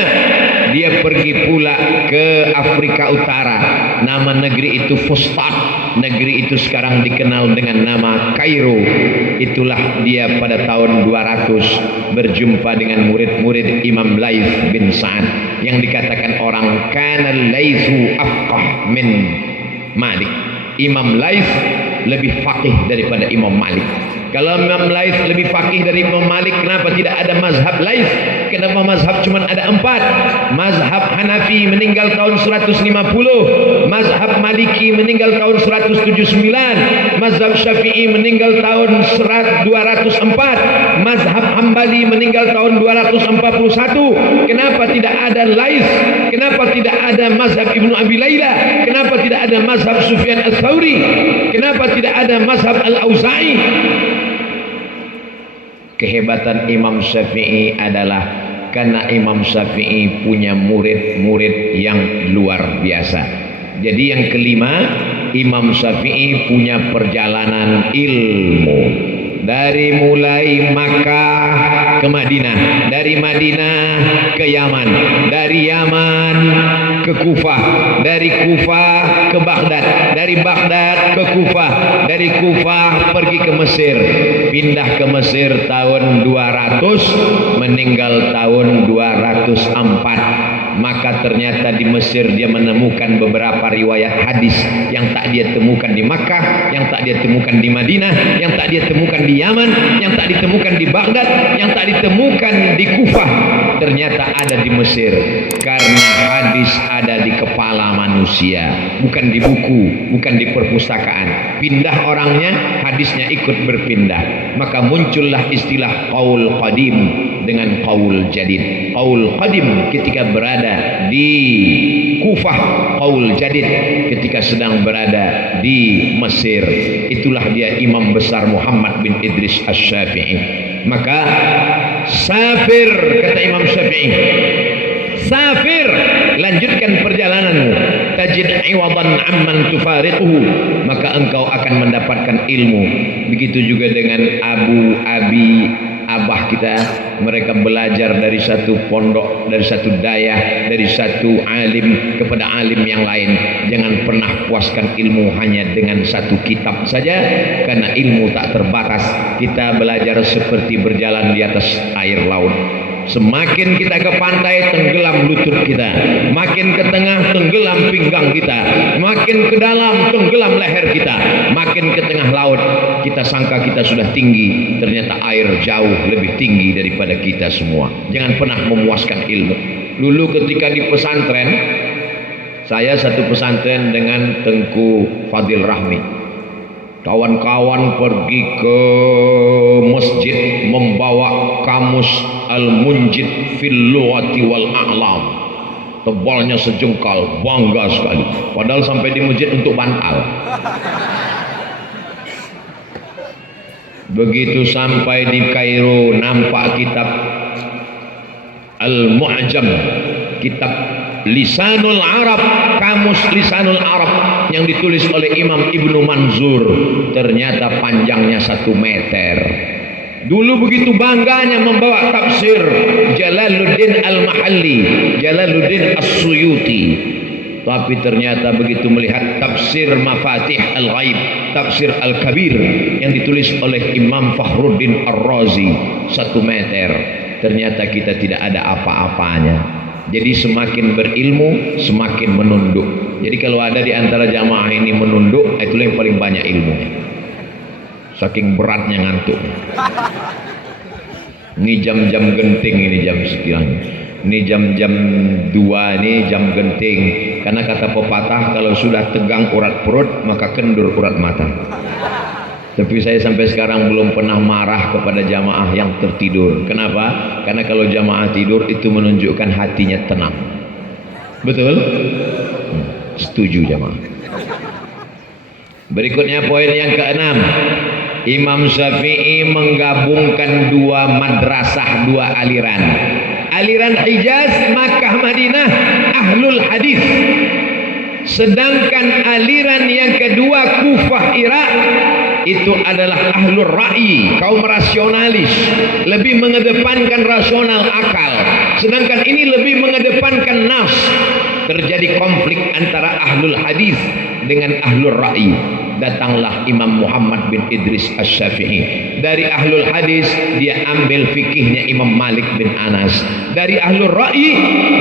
dia pergi pula ke Afrika Utara. Nama negeri itu Fustat. Negeri itu sekarang dikenal dengan nama Kairo. Itulah dia pada tahun 200 berjumpa dengan murid-murid Imam Laits bin Sa'ad, yang dikatakan orang kana Laitsu afqah min Malik. Imam Laits lebih faqih daripada Imam Malik. Kalau Imam Laits lebih faqih dari Imam Malik, kenapa tidak ada mazhab Laits? Kenapa mazhab cuma ada 4? Mazhab Hanafi meninggal tahun 150, mazhab Maliki meninggal tahun 179, mazhab Syafi'i meninggal tahun 204, mazhab Hambali meninggal tahun 241. Kenapa tidak ada Laits? Kenapa tidak ada mazhab Ibnu Abi Laila? Kenapa tidak ada mazhab Sufyan Ats-Tsauri? Kenapa tidak ada mazhab Al-Auza'i? Kehebatan Imam Syafi'i adalah karena Imam Syafi'i punya murid-murid yang luar biasa. Jadi yang kelima, Imam Syafi'i punya perjalanan ilmu. Dari mulai Makkah ke Madinah, dari Madinah ke Yaman, dari Yaman ke Kufah, dari Kufah ke Baghdad, dari Baghdad ke Kufah, dari Kufah pergi ke Mesir, pindah ke Mesir tahun 200, meninggal tahun 204. Maka ternyata di Mesir dia menemukan beberapa riwayat hadis yang tak dia temukan di Makkah, yang tak dia temukan di Madinah, yang tak dia temukan di Yaman, yang tak ditemukan di Baghdad, yang tak ditemukan di Kufah. Ternyata ada di Mesir. Karena hadis ada di kepala manusia, bukan di buku, bukan di perpustakaan. Pindah orangnya, hadisnya ikut berpindah. Maka muncullah istilah qaul qadim dengan qaul jadid. Qaul qadim ketika berada di Kufah, qaul jadid ketika sedang berada di Mesir. Itulah dia Imam besar Muhammad bin Idris Asy-Syafi'i. Maka safir, kata Imam Syafi'i, safir, lanjutkan perjalananmu, tajid iwadan amman tufariquhu, maka engkau akan mendapatkan ilmu. Begitu juga dengan abah kita, mereka belajar dari satu pondok, dari satu dayah, dari satu alim kepada alim yang lain. Jangan pernah puaskan ilmu hanya dengan satu kitab saja, karena ilmu tak terbatas. Kita belajar seperti berjalan di atas air laut. Semakin kita ke pantai, tenggelam lutut kita. Makin ke tengah, tenggelam pinggang kita. Makin ke dalam, tenggelam leher kita. Makin ke tengah laut, kita sangka kita sudah tinggi, ternyata air jauh lebih tinggi daripada kita semua. Jangan pernah memuaskan ilmu. Dulu ketika di pesantren, saya satu pesantren dengan Tengku Fadil Rahmi. Kawan-kawan pergi ke masjid membawa kamus Al-Munjid fil Lughati wal A'lam. Tebalnya sejengkal, bangga sekali. Padahal sampai di masjid untuk bantal. Begitu sampai di Kairo nampak kitab Al-Mu'jam, kitab Lisanul Arab, kamus Lisanul Arab yang ditulis oleh Imam Ibnu Manzur. Ternyata panjangnya 1 meter. Dulu begitu bangganya membawa tafsir Jalaluddin Al-Mahalli, Jalaluddin As-Suyuti. Tapi ternyata begitu melihat tafsir Mafatih Al-Ghaib, tafsir Al-Kabir yang ditulis oleh Imam Fakhruddin Ar-Razi, 1 meter. Ternyata kita tidak ada apa-apanya. Jadi semakin berilmu, semakin menunduk. Jadi kalau ada di antara jamaah ini menunduk, itulah yang paling banyak ilmunya. Saking beratnya ngantuk. Ini jam-jam genting, ini jam sekian. Ini jam-jam 2, ini jam genting. Karena kata pepatah, kalau sudah tegang urat perut, maka kendur urat mata. Tapi saya sampai sekarang belum pernah marah kepada jamaah yang tertidur. Kenapa? Karena kalau jamaah tidur itu menunjukkan hatinya tenang. Betul? Setuju jamaah. Berikutnya poin yang ke-6. Imam Syafi'i menggabungkan 2 madrasah, 2 aliran. Aliran Hijaz, Makkah, Madinah, Ahlul Hadis. Sedangkan aliran yang kedua, Kufah, Irak, itu adalah Ahlul Ra'yi, kaum rasionalis, lebih mengedepankan rasional akal. Sedangkan ini lebih mengedepankan nafs. Terjadi konflik antara Ahlul Hadis dengan Ahlul Ra'yi. Datanglah Imam Muhammad bin Idris Asy-Syafi'i. Dari Ahlul Hadis dia ambil fikihnya Imam Malik bin Anas. Dari Ahlul Ra'yi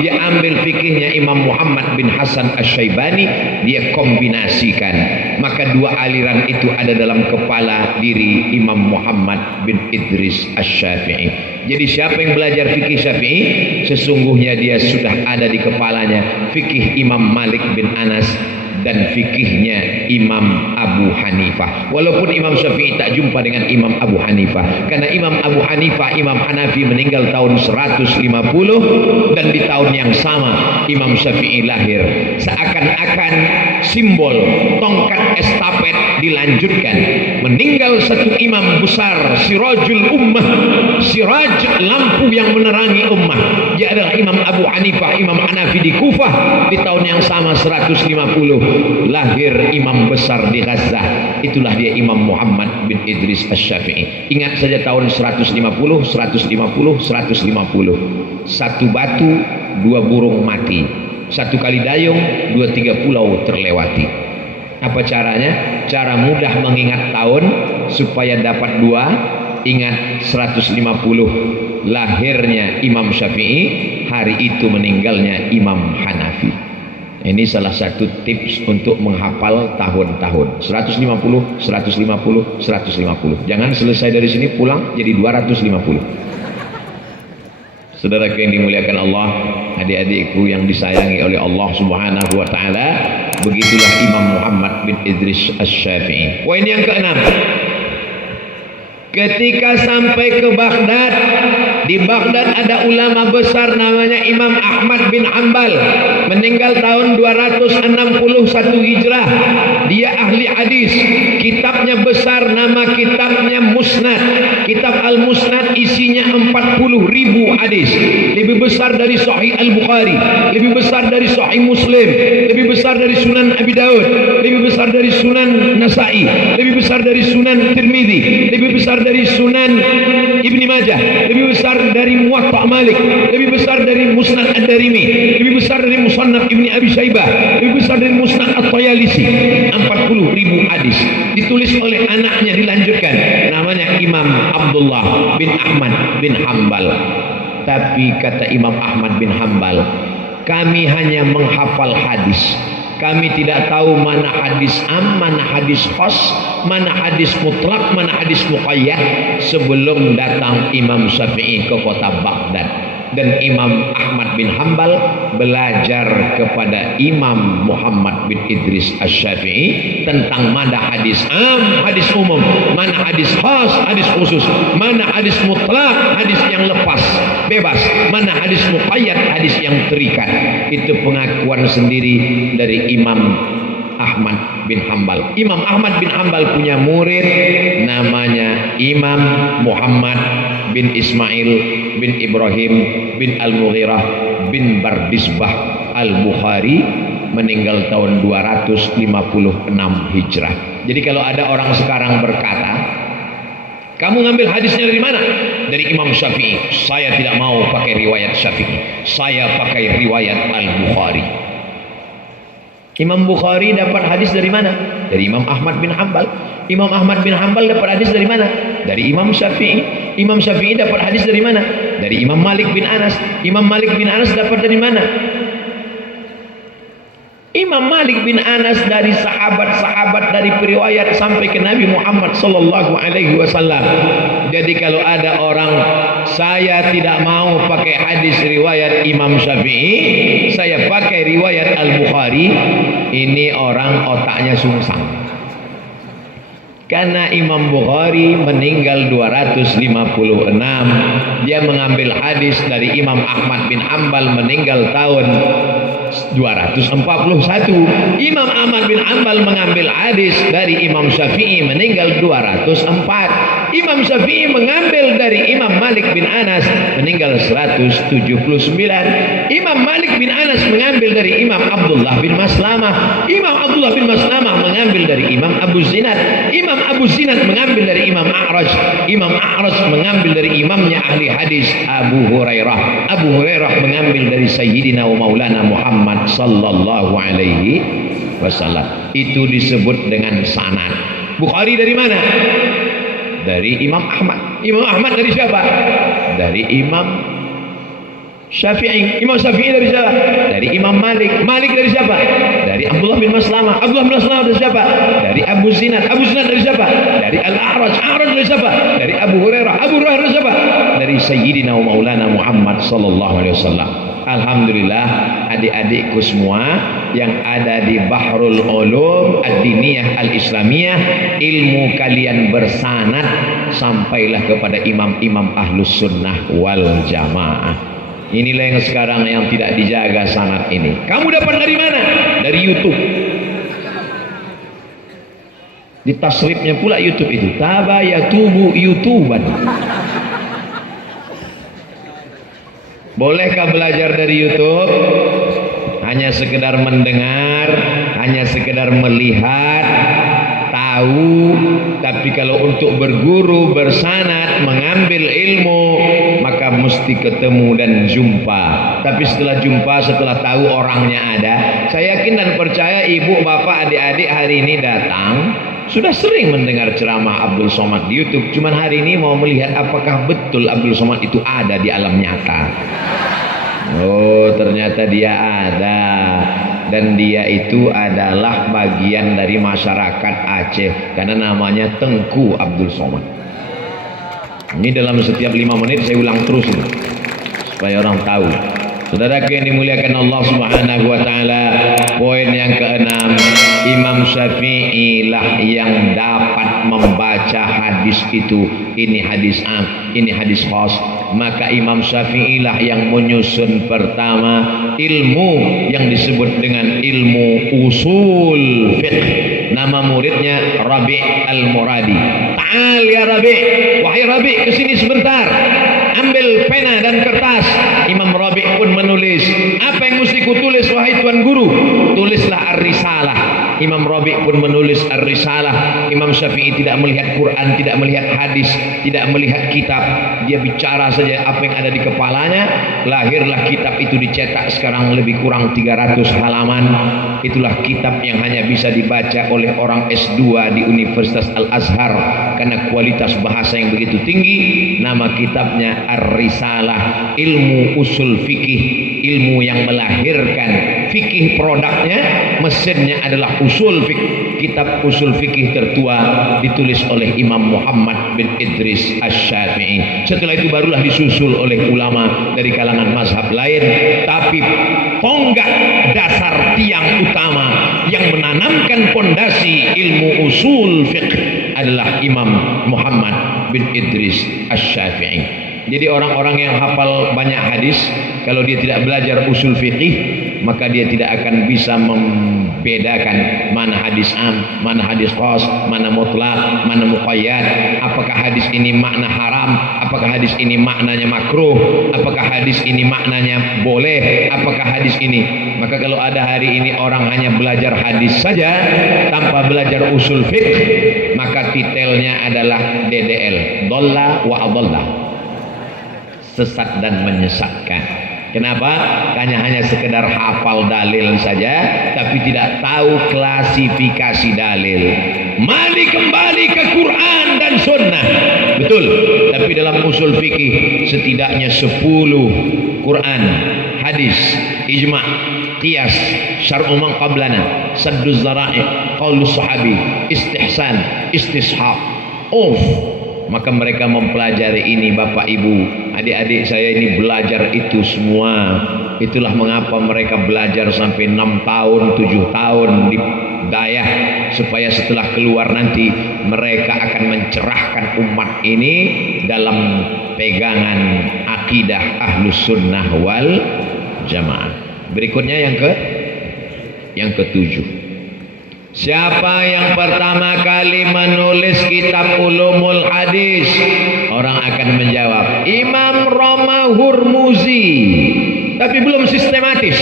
dia ambil fikihnya Imam Muhammad bin Hasan Asy-Syaibani. Dia kombinasikan. Maka 2 aliran itu ada dalam kepala diri Imam Muhammad bin Idris Asy-Syafi'i. Jadi siapa yang belajar fikih Syafi'i, sesungguhnya dia sudah ada di kepalanya fikih Imam Malik bin Anas dan fikihnya Imam Abu Hanifah. Walaupun Imam Syafi'i tak jumpa dengan Imam Abu Hanifah, karena Imam Abu Hanifah, Imam Hanafi meninggal tahun 150 dan di tahun yang sama Imam Syafi'i lahir. Seakan-akan simbol tongkat estafet dilanjutkan. Meninggal satu imam besar, Sirajul Ummah, siraj lampu yang menerangi ummah. Dia adalah Imam Abu Hanifah, Imam Hanafi di Kufah. Di tahun yang sama 150 lahir imam besar di Gaza. Itulah dia Imam Muhammad bin Idris Asy-Syafi'i. Ingat saja tahun 150, 150, 150. 1 batu, 2 burung mati. 1 kali dayung, 2-3 pulau terlewati. Apa caranya? Cara mudah mengingat tahun supaya dapat 2. Ingat 150 lahirnya Imam Syafi'i, hari itu meninggalnya Imam Hanafi. Ini salah satu tips untuk menghafal tahun-tahun. 150, 150, 150. Jangan selesai dari sini pulang jadi 250. Saudaraku yang dimuliakan Allah, adik-adikku yang disayangi oleh Allah Subhanahu wa taala, begitulah Imam Muhammad bin Idris Asy-Syafi'i. Poin yang ke-6. Ketika sampai ke Baghdad, di Baghdad ada ulama besar namanya Imam Ahmad bin Hanbal, meninggal tahun 261 Hijrah. Dia ahli hadis. Kitabnya besar, nama kitabnya Musnad. Kitab Al-Musnad isinya 40.000 hadis. Lebih besar dari Sahih Al-Bukhari, lebih besar dari Sahih Muslim, lebih besar dari Sunan Abi Daud, lebih besar dari Sunan Nasa'i, lebih besar dari Sunan Tirmidzi, lebih besar dari Sunan Ibni Majah, lebih besar dari Muwatta Malik, lebih besar dari Musnad Ad-Darimi, lebih besar dari Musannaf Ibni Abi Syaibah, lebih besar dari Musnad At-Tayalisi. 40.000 hadis ditulis oleh anaknya, dilanjutkan namanya Imam Abdullah bin Ahmad bin Hanbal. Tapi kata Imam Ahmad bin Hanbal, kami hanya menghafal hadis. Kami tidak tahu mana hadis am, mana hadis khas, mana hadis mutlak, mana hadis muqayyad sebelum datang Imam Syafi'i ke kota Baghdad. Dan Imam Ahmad bin Hanbal belajar kepada Imam Muhammad bin Idris Asy-Syafi'i tentang mana hadis am, hadis umum, mana hadis khas, hadis khusus, mana hadis mutlak, hadis yang lepas, bebas, mana hadis muqayyad, hadis yang terikat. Itu pengakuan sendiri dari Imam Ahmad bin Hambal. Imam Ahmad bin Hambal punya murid namanya Imam Muhammad bin Ismail bin Ibrahim bin Al-Mughirah bin Bardisbah Al-Bukhari, meninggal tahun 256 Hijrah. Jadi kalau ada orang sekarang berkata, kamu ngambil hadisnya dari mana? Dari Imam Syafi'i. Saya tidak mau pakai riwayat Syafi'i, saya pakai riwayat Al-Bukhari. Imam Bukhari dapat hadis dari mana? Dari Imam Ahmad bin Hambal. Imam Ahmad bin Hambal dapat hadis dari mana? Dari Imam Syafi'i. Imam Syafi'i dapat hadis dari mana? Dari Imam Malik bin Anas. Imam Malik bin Anas dapat dari mana? Imam Malik bin Anas dari sahabat-sahabat, dari periwayat sampai ke Nabi Muhammad sallallahu alaihi wasallam. Jadi kalau ada orang, saya tidak mau pakai hadis riwayat Imam Syafi'i, saya pakai riwayat Al-Bukhari, ini orang otaknya sungsang. Karena Imam Bukhari meninggal 256, dia mengambil hadis dari Imam Ahmad bin Hambal meninggal tahun 241. Imam Ahmad bin Hambal mengambil hadis dari Imam Syafi'i meninggal 204. Imam Syafi'i mengambil dari Imam Malik bin Anas meninggal 179. Imam Malik bin Anas mengambil dari Imam Abdullah bin Maslamah. Imam Abdullah bin Maslamah mengambil dari Imam Abu Zinad. Imam Abu Zinad mengambil dari Imam A'raj. Imam A'raj mengambil dari imamnya ahli hadis Abu Hurairah. Abu Hurairah mengambil dari Sayyidina wa Maulana Muhammad sallallahu alaihi wasallam. Itu disebut dengan sanad. Bukhari dari mana? Dari Imam Ahmad. Imam Ahmad dari siapa? Dari Imam Syafi'i. Imam Syafi'i dari siapa? Dari Imam Malik. Malik dari siapa? Dari Abdullah bin Maslamah. Abdullah bin Maslamah dari siapa? Dari Abu Zinad. Abu Zinad dari siapa? Dari Al-A'raj. A'raj dari siapa? Dari Abu Hurairah. Abu Hurairah dari siapa? Dari Sayyidina wa Maulana Muhammad sallallahu alaihi wasallam. Alhamdulillah, adik-adikku semua yang ada di Bahrul Ulum Ad-Diniyah Al-Islamiyah, ilmu kalian bersanad sampailah kepada imam-imam Ahlus Sunnah wal Jamaah. Inilah yang sekarang yang tidak dijaga sanad ini. Kamu dapat dari mana? Dari YouTube. Di tasrifnya pula YouTube itu. Taba yatubu YouTuban. Bolehkah belajar dari YouTube? Hanya sekedar mendengar, hanya sekedar melihat, tahu. Tapi kalau untuk berguru, bersanad, mengambil ilmu, maka mesti ketemu dan jumpa. Tapi setelah jumpa, setelah tahu orangnya ada, saya yakin dan percaya ibu, bapak, adik-adik hari ini datang sudah sering mendengar ceramah Abdul Somad di YouTube. Cuman hari ini mau melihat apakah betul Abdul Somad itu ada di alam nyata. Oh, ternyata dia ada. Dan dia itu adalah bagian dari masyarakat Aceh, karena namanya Tengku Abdul Somad. Ini dalam setiap 5 menit saya ulang terus ini, supaya orang tahu. Saudaraku yang dimuliakan Allah Subhanahu wa taala, poin yang keenam, Imam Syafi'i lah yang dapat membaca hadis itu. Ini hadis am, ini hadis khas. Maka Imam Syafi'i lah yang menyusun pertama ilmu yang disebut dengan ilmu usul fiqh. Nama muridnya Rabi' Al-Muradi. Ta'al ya Rabi', wahai Rabi', kesini sebentar. Ambil pena dan kertas. Imam Rabi' pun menulis. Apa yang mesti kutulis wahai tuan guru? Tulislah Ar-Risalah. Imam Rabi' pun menulis Ar-Risalah. Imam Syafi'i tidak melihat Quran, tidak melihat hadis, tidak melihat kitab. Dia bicara saja apa yang ada di kepalanya. Lahirlah kitab itu, dicetak sekarang lebih kurang 300 halaman. Itulah kitab yang hanya bisa dibaca oleh orang S2 di Universitas Al-Azhar karena kualitas bahasa yang begitu tinggi. Nama kitabnya Ar-Risalah, ilmu usul fikih, ilmu yang melahirkan fikih. Produknya, mesinnya adalah usul fikih. Kitab usul fikih tertua ditulis oleh Imam Muhammad bin Idris Asy-Syafi'i. Setelah itu barulah disusul oleh ulama dari kalangan mazhab lain. Tapi tonggak dasar tiang utama yang menanamkan pondasi ilmu usul fikih adalah Imam Muhammad bin Idris Asy-Syafi'i. Jadi orang-orang yang hafal banyak hadis, kalau dia tidak belajar usul fikih, maka dia tidak akan bisa bedakan mana hadis am, mana hadis khas, mana mutlak, mana muqayyad. Apakah hadis ini makna haram, apakah hadis ini maknanya makruh, apakah hadis ini maknanya boleh, apakah hadis ini. Maka kalau ada hari ini orang hanya belajar hadis saja tanpa belajar usul fiqh, maka titelnya adalah DDL, dolla wa adalla, sesat dan menyesatkan. Kenapa? Hanya sekedar hafal dalil saja, tapi tidak tahu klasifikasi dalil. Mari kembali ke Quran dan Sunnah. Betul. Tapi dalam usul fikih setidaknya 10 Quran, hadis, ijma', qiyas, syar'u man qablana, sadduz zara'i, qaulus sahabi, istihsan, istishab. Maka mereka mempelajari ini, Bapak Ibu, adik-adik saya ini belajar itu semua. Itulah mengapa mereka belajar sampai 6 tahun, 7 tahun di dayah, supaya setelah keluar nanti mereka akan mencerahkan umat ini dalam pegangan akidah Ahlus Sunnah wal Jamaah. Berikutnya yang ke-7. Siapa yang pertama kali menulis kitab Ulumul Hadis? Orang akan menjawab Imam Roma Hurmuzi. Tapi belum sistematis.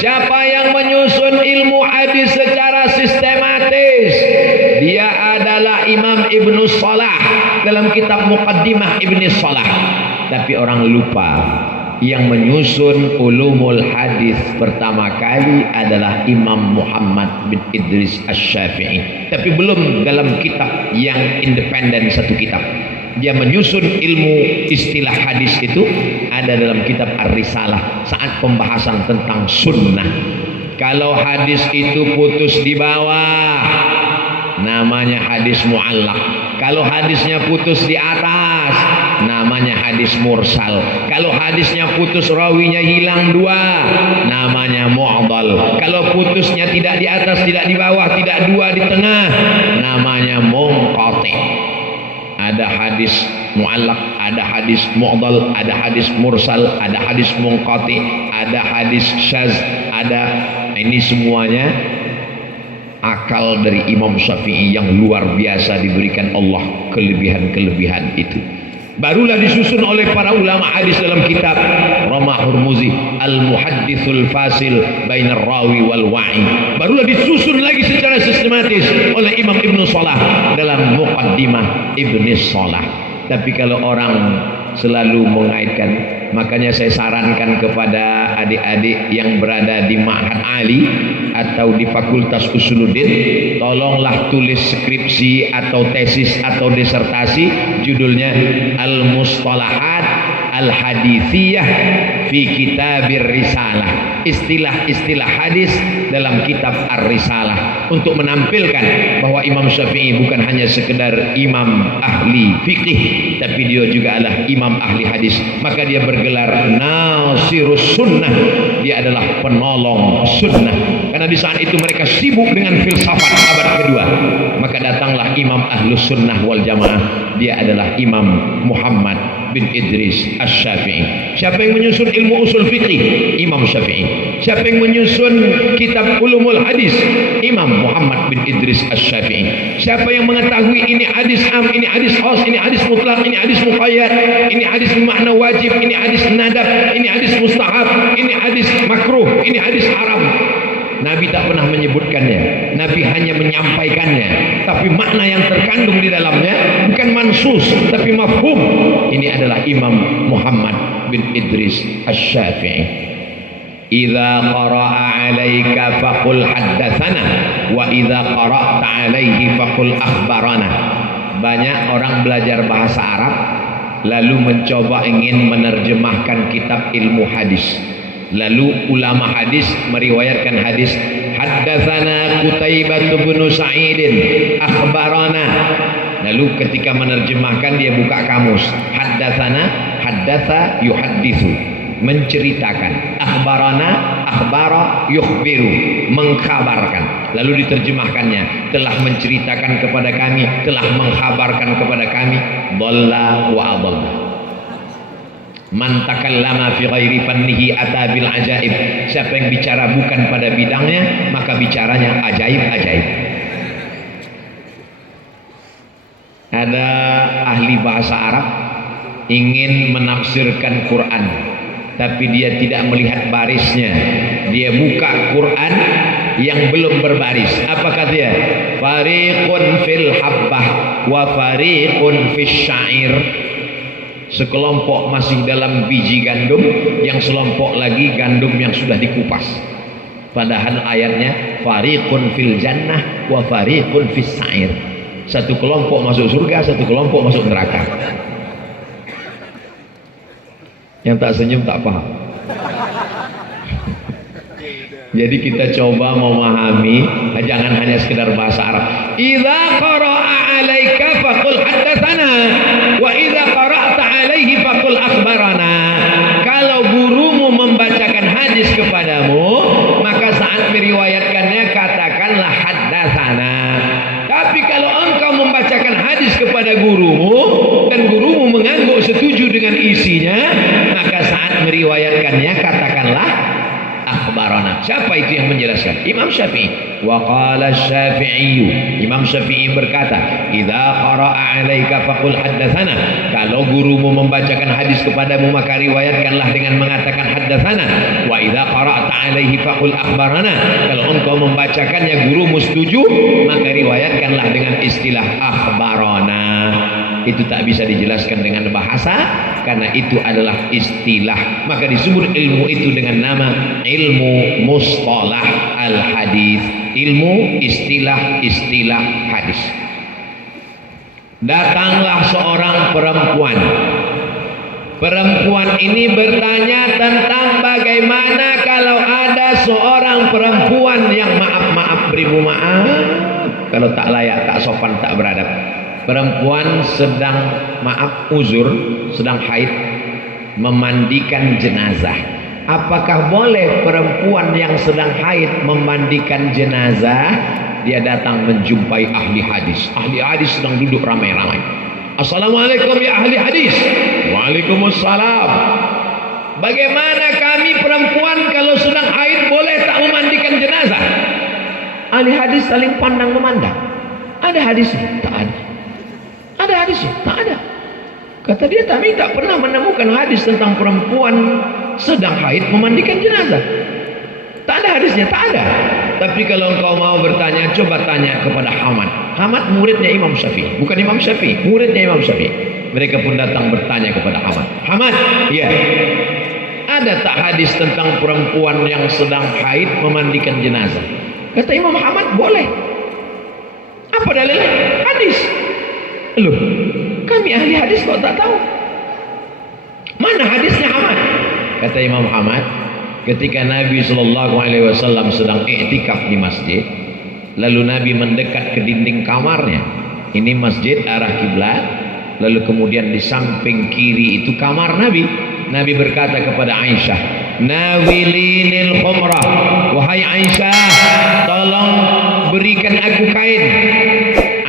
Siapa yang menyusun ilmu hadis secara sistematis? Dia adalah Imam Ibnu Salah dalam kitab Muqaddimah Ibnu Salah. Tapi orang lupa, yang menyusun Ulumul Hadis pertama kali adalah Imam Muhammad bin Idris Asy-Syafi'i. Tapi belum dalam kitab yang independen satu kitab. Dia menyusun ilmu istilah hadis itu ada dalam kitab Ar-Risalah saat pembahasan tentang sunnah. Kalau hadis itu putus di bawah, namanya hadis mu'allaq. Kalau hadisnya putus di atas, namanya hadis mursal. Kalau hadisnya putus, rawinya hilang 2, namanya mu'dal. Kalau putusnya tidak di atas, tidak di bawah, tidak 2 di tengah, namanya munqati. Ada hadis mu'allaq, ada hadis mu'dal, ada hadis mursal, ada hadis munqati, ada hadis syaz, ini semuanya akal dari Imam Syafi'i yang luar biasa, diberikan Allah kelebihan-kelebihan itu. Barulah disusun oleh para ulama hadis dalam kitab Roma Hurmuzi, Al-Muhaddithul Fasil Bainar Rawi wal Wa'i. Barulah disusun lagi secara sistematis oleh Imam Ibnu Salah dalam Muqaddimah Ibnu Salah. Tapi kalau orang selalu mengaitkan, makanya saya sarankan kepada adik-adik yang berada di Ma'had Ali atau di Fakultas Usuluddin, tolonglah tulis skripsi atau tesis atau disertasi judulnya Al-Mustalahat Al-Hadithiyah fi Kitabir Risalah. Istilah-istilah hadis dalam kitab Ar-Risalah, untuk menampilkan bahwa Imam Syafi'i bukan hanya sekedar imam ahli fikih, tapi dia juga adalah imam ahli hadis. Maka dia bergelar Nasirus Sunnah, dia adalah penolong sunnah. Karena di saat itu mereka sibuk dengan filsafat abad kedua. Maka datanglah Imam Ahlus Sunnah wal Jamaah, dia adalah Imam Muhammad bin Idris Asy-Syafi'i. Siapa yang menyusun ilmu usul fikih? Imam Syafi'i. Siapa yang menyusun kitab Ulumul Hadis? Imam Muhammad bin Idris Asy-Syafi'i. Siapa yang mengetahui ini hadis am, ini hadis khas, ini hadis mutlak, ini hadis muqayyad, ini hadis makna wajib, ini hadis nadab, ini hadis mustahab, ini hadis makruh, ini hadis haram. Nabi tak pernah menyebutkannya, Nabi hanya menyampaikannya, tapi makna yang terkandung di dalamnya bukan mansus tapi mafhum. Ini adalah Imam Muhammad bin Idris Asy-Syafi'i. Idza qara'a 'alaika faqul haddatsana wa idza qara'ta 'alaihi faqul akhbarana. Banyak orang belajar bahasa Arab lalu mencoba ingin menerjemahkan kitab ilmu hadis. Lalu ulama hadis meriwayatkan hadis, haddatsana Qutaibah bin Sa'id akhbarana. Lalu ketika menerjemahkan dia buka kamus, haddatsana, haddatsa yuhadditsu, menceritakan, akhbarana, akhbara yukhbiru, mengkhabarkan. Lalu diterjemahkannya, telah menceritakan kepada kami, telah mengkhabarkan kepada kami, dhalla wa adalla. Man takallama fi ghairi fannihi ata bil ajaib. Siapa yang bicara bukan pada bidangnya, maka bicaranya ajaib-ajaib. Ada ahli bahasa Arab ingin menafsirkan Quran, tapi dia tidak melihat barisnya. Dia buka Quran yang belum berbaris. Apa kata dia? Fariqun fil habbah wa fariqun fis syair. Sekelompok masih dalam biji gandum, yang sekelompok lagi gandum yang sudah dikupas. Padahal ayatnya fariqun fil jannah wa fariqun fis sa'ir. Satu kelompok masuk surga, satu kelompok masuk neraka. Yang tak senyum tak paham. Jadi kita coba memahami, jangan hanya sekedar bahasa Arab. Idza qara'a 'alaika faqul haddatsana wa idza qara'ta 'alaihi faqul akhbarana. Kalau gurumu membacakan hadis kepadamu, maka saat meriwayatkannya katakanlah haddatsana. Tapi kalau engkau membacakan hadis kepada gurumu dan gurumu mengangguk setuju dengan isinya, maka saat meriwayatkannya katakanlah akhbarana. Siapa itu yang menjelaskan? Imam Syafi'i. Wa qala Syafi'i. Imam Syafi'i berkata, idza qara'a 'alaika faqul haddatsana. Kalau gurumu membacakan hadis kepadamu, maka riwayatkanlah dengan mengatakan haddatsana. Wa idza qara'ta 'alaihi faqul akhbarana. Kalau engkau membacakannya gurumu setuju, maka riwayatkanlah dengan istilah akhbarana. Itu tak bisa dijelaskan dengan bahasa, karena itu adalah istilah. Maka disebut ilmu itu dengan nama ilmu mustalah al-hadis, ilmu istilah-istilah hadis. Datanglah seorang perempuan. Perempuan ini bertanya tentang bagaimana kalau ada seorang perempuan yang beribu maaf, kalau tak layak, tak sopan, tak beradab. Perempuan sedang uzur, sedang haid, memandikan jenazah. Apakah boleh perempuan yang sedang haid memandikan jenazah? Dia datang menjumpai ahli hadis. Ahli hadis sedang duduk ramai-ramai. Assalamualaikum ya ahli hadis. Waalaikumsalam. Bagaimana kami perempuan kalau sedang haid boleh tak memandikan jenazah? Ahli hadis saling pandang memandang. Ada hadisnya? Tak ada. Ada hadisnya? Tak ada. Kata dia, kami tak pernah menemukan hadis tentang perempuan sedang haid memandikan jenazah. Tak ada hadisnya, tak ada. Tapi kalau engkau mau bertanya, coba tanya kepada Hamad. Hamad muridnya Imam Syafi'i, bukan Imam Syafi'i, muridnya Imam Syafi'i. Mereka pun datang bertanya kepada Hamad. Hamad, ya, ada tak hadis tentang perempuan yang sedang haid memandikan jenazah? Kata Imam Hamad, boleh. Apa dalilnya? Hadis. Loh, kami ahli hadis kok tak tahu? Mana hadisnya Ahmad? Kata Imam Ahmad, ketika Nabi SAW sedang i'tikaf di masjid, lalu Nabi mendekat ke dinding kamarnya. Ini masjid arah kiblat, lalu kemudian di samping kiri itu kamar Nabi. Nabi berkata kepada Aisyah, nawilinil khumrah, wahai Aisyah, tolong berikan aku kain.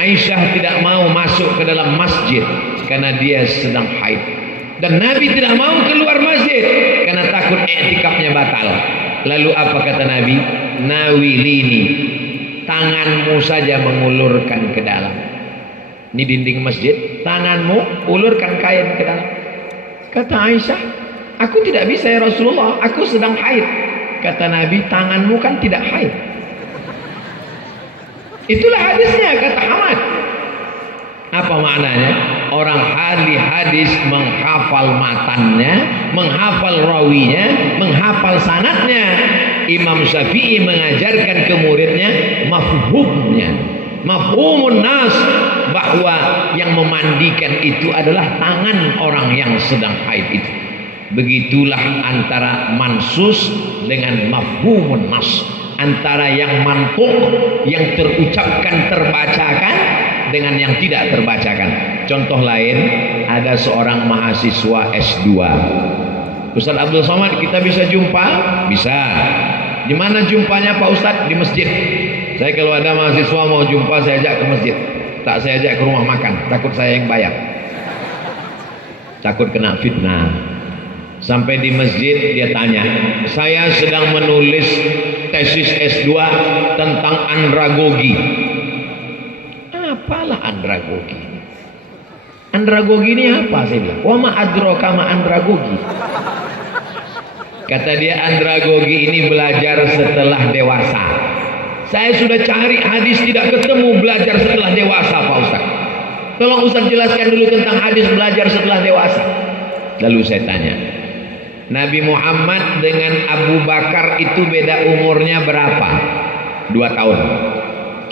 Aisyah tidak mau masuk ke dalam masjid karena dia sedang haid, dan Nabi tidak mau keluar masjid karena takut i'tikafnya batal. Lalu apa kata Nabi? Nawilini, tanganmu saja mengulurkan ke dalam. Ini dinding masjid, tanganmu ulurkan kain ke dalam. Kata Aisyah, aku tidak bisa ya Rasulullah, aku sedang haid. Kata Nabi, tanganmu kan tidak haid. Itulah hadisnya, kata Ahmad. Apa maknanya? Orang ahli hadis menghafal matannya, menghafal rawinya, menghafal sanadnya. Imam Syafi'i mengajarkan ke muridnya mafhumnya, mafhumun nas, bahwa yang memandikan itu adalah tangan orang yang sedang haid itu. Begitulah antara mansus dengan mafhumun nas, antara yang mantuk, yang terucapkan, terbacakan, dengan yang tidak terbacakan. Contoh lain, ada seorang mahasiswa S2. Ustaz Abdul Somad kita bisa jumpa? Bisa. Di mana jumpanya Pak Ustaz? Di masjid. Saya kalau ada mahasiswa mau jumpa, saya ajak ke masjid. Tak saya ajak ke rumah makan, takut saya yang bayar. Takut kena fitnah. Sampai di masjid dia tanya, saya sedang menulis tesis S2 tentang andragogi. Apalah andragogi? Andragogi ini apa? Saya bilang, wa ma adraka ma andragogi. Kata dia, andragogi ini belajar setelah dewasa. Saya sudah cari hadis tidak ketemu belajar setelah dewasa, Pak Ustaz. Tolong Ustaz jelaskan dulu tentang hadis belajar setelah dewasa. Lalu saya tanya, Nabi Muhammad dengan Abu Bakar itu beda umurnya berapa? 2 tahun.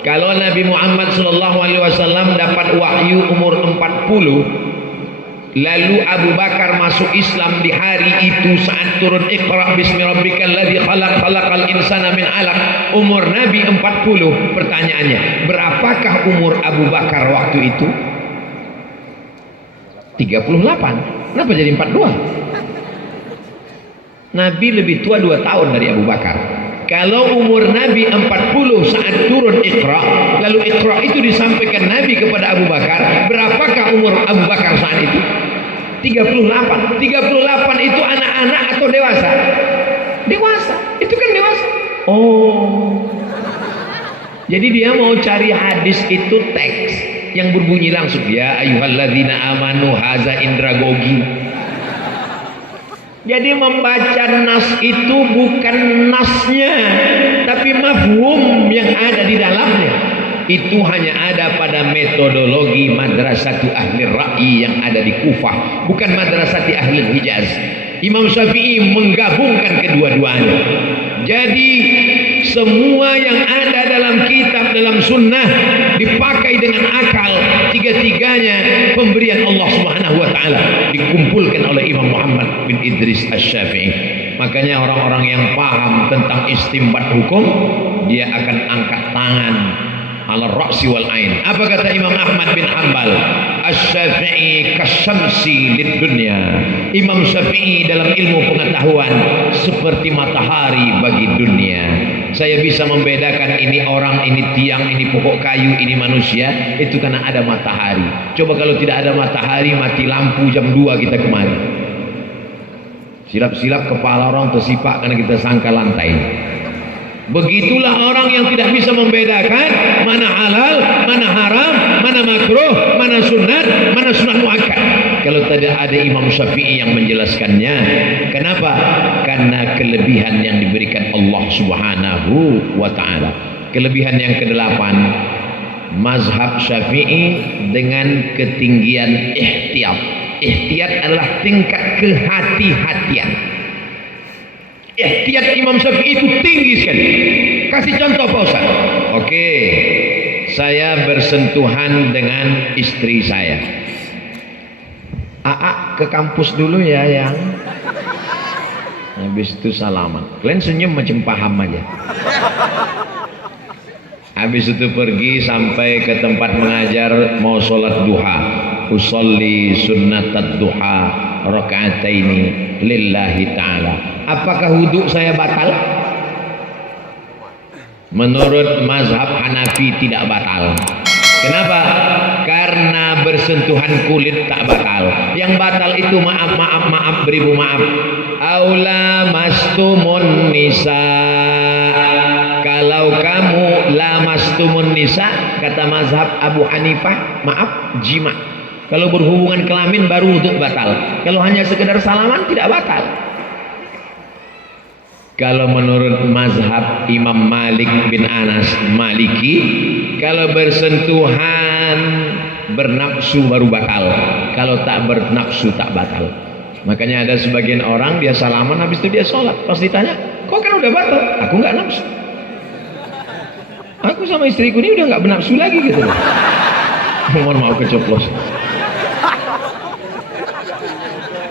Kalau Nabi Muhammad SAW dapat wahyu umur 40, lalu Abu Bakar masuk Islam di hari itu saat turun Iqra bismi rabbikal ladzi khalaq khalaqal insana min 'alaq, umur Nabi 40. Pertanyaannya, berapakah umur Abu Bakar waktu itu? 38. Kenapa jadi 42? Nabi lebih tua 2 tahun dari Abu Bakar. Kalau umur Nabi 40 saat turun Iqra, lalu Iqra itu disampaikan Nabi kepada Abu Bakar, berapakah umur Abu Bakar saat itu? 38. 38 itu anak-anak atau dewasa? Dewasa. Itu kan dewasa. Oh. Jadi dia mau cari hadis itu teks yang berbunyi langsung, ya ayyuhalladzina amanu haza indragogi. Jadi membaca nas itu bukan nasnya, tapi mafhum yang ada di dalamnya. Itu hanya ada pada metodologi madrasatu ahli ra'yi yang ada di Kufah, bukan madrasati ahli Hijaz. Imam Syafi'i menggabungkan kedua-duanya. Jadi semua yang ada dalam kitab, dalam sunnah dipakai dengan akal, tiga-tiganya pemberian Allah Subhanahu wa taala dikumpulkan oleh Imam Muhammad bin Idris Asy-Syafi'i. Makanya orang-orang yang paham tentang istinbat hukum, dia akan angkat tangan ala ra'si wal ain. Apa kata Imam Ahmad bin Hanbal? Asy-Syafi'i kasyamsi lid dunya. Imam Syafi'i dalam ilmu pengetahuan seperti matahari bagi dunia. Saya bisa membedakan ini orang, ini tiang, ini pokok kayu, ini manusia, itu karena ada matahari. Coba kalau tidak ada matahari, mati lampu jam 2 kita kemari. Silap-silap kepala orang tersipak karena kita sangka lantai. Begitulah orang yang tidak bisa membedakan mana halal, mana haram, mana makruh, mana sunat, mana sunat muakkad. Kalau tidak ada Imam Syafi'i yang menjelaskannya. Kenapa? Karena kelebihan yang diberikan Allah Subhanahu wa taala. Kelebihan yang ke-8, mazhab Syafi'i dengan ketinggian ihtiyat. Ihtiyat adalah tingkat kehati-hatian. Ihtiyat Imam Syafi'i itu tinggi sekali. Kasih contoh Pak Ustaz. Oke, saya bersentuhan dengan istri saya. Aa ke kampus dulu ya yang. Habis itu salaman. Kalian senyum macam paham aja. Habis itu pergi sampai ke tempat mengajar, mau sholat duha. Usolli sunnatat duha rakaataini lillahi ta'ala. Apakah wudhu saya batal? Menurut mazhab Hanafi tidak batal. Kenapa? Karena bersentuhan kulit tak batal. Yang batal itu maaf, beribu maaf. Aula mastumun nisa. Kalau kamu lamastumun nisa, kata mazhab Abu Hanifah, maaf, jima. Kalau berhubungan kelamin baru wudhu batal. Kalau hanya sekedar salaman tidak batal. Kalau menurut mazhab Imam Malik bin Anas Maliki, kalau bersentuhan bernafsu baru batal. Kalau tak bernafsu tak batal. Makanya ada sebagian orang dia salaman habis itu dia sholat. Pas ditanya, kok kan udah batal? Aku nggak nafsu. Aku sama istriku ini udah nggak bernafsu lagi gitu. Mohon maaf kecoplos.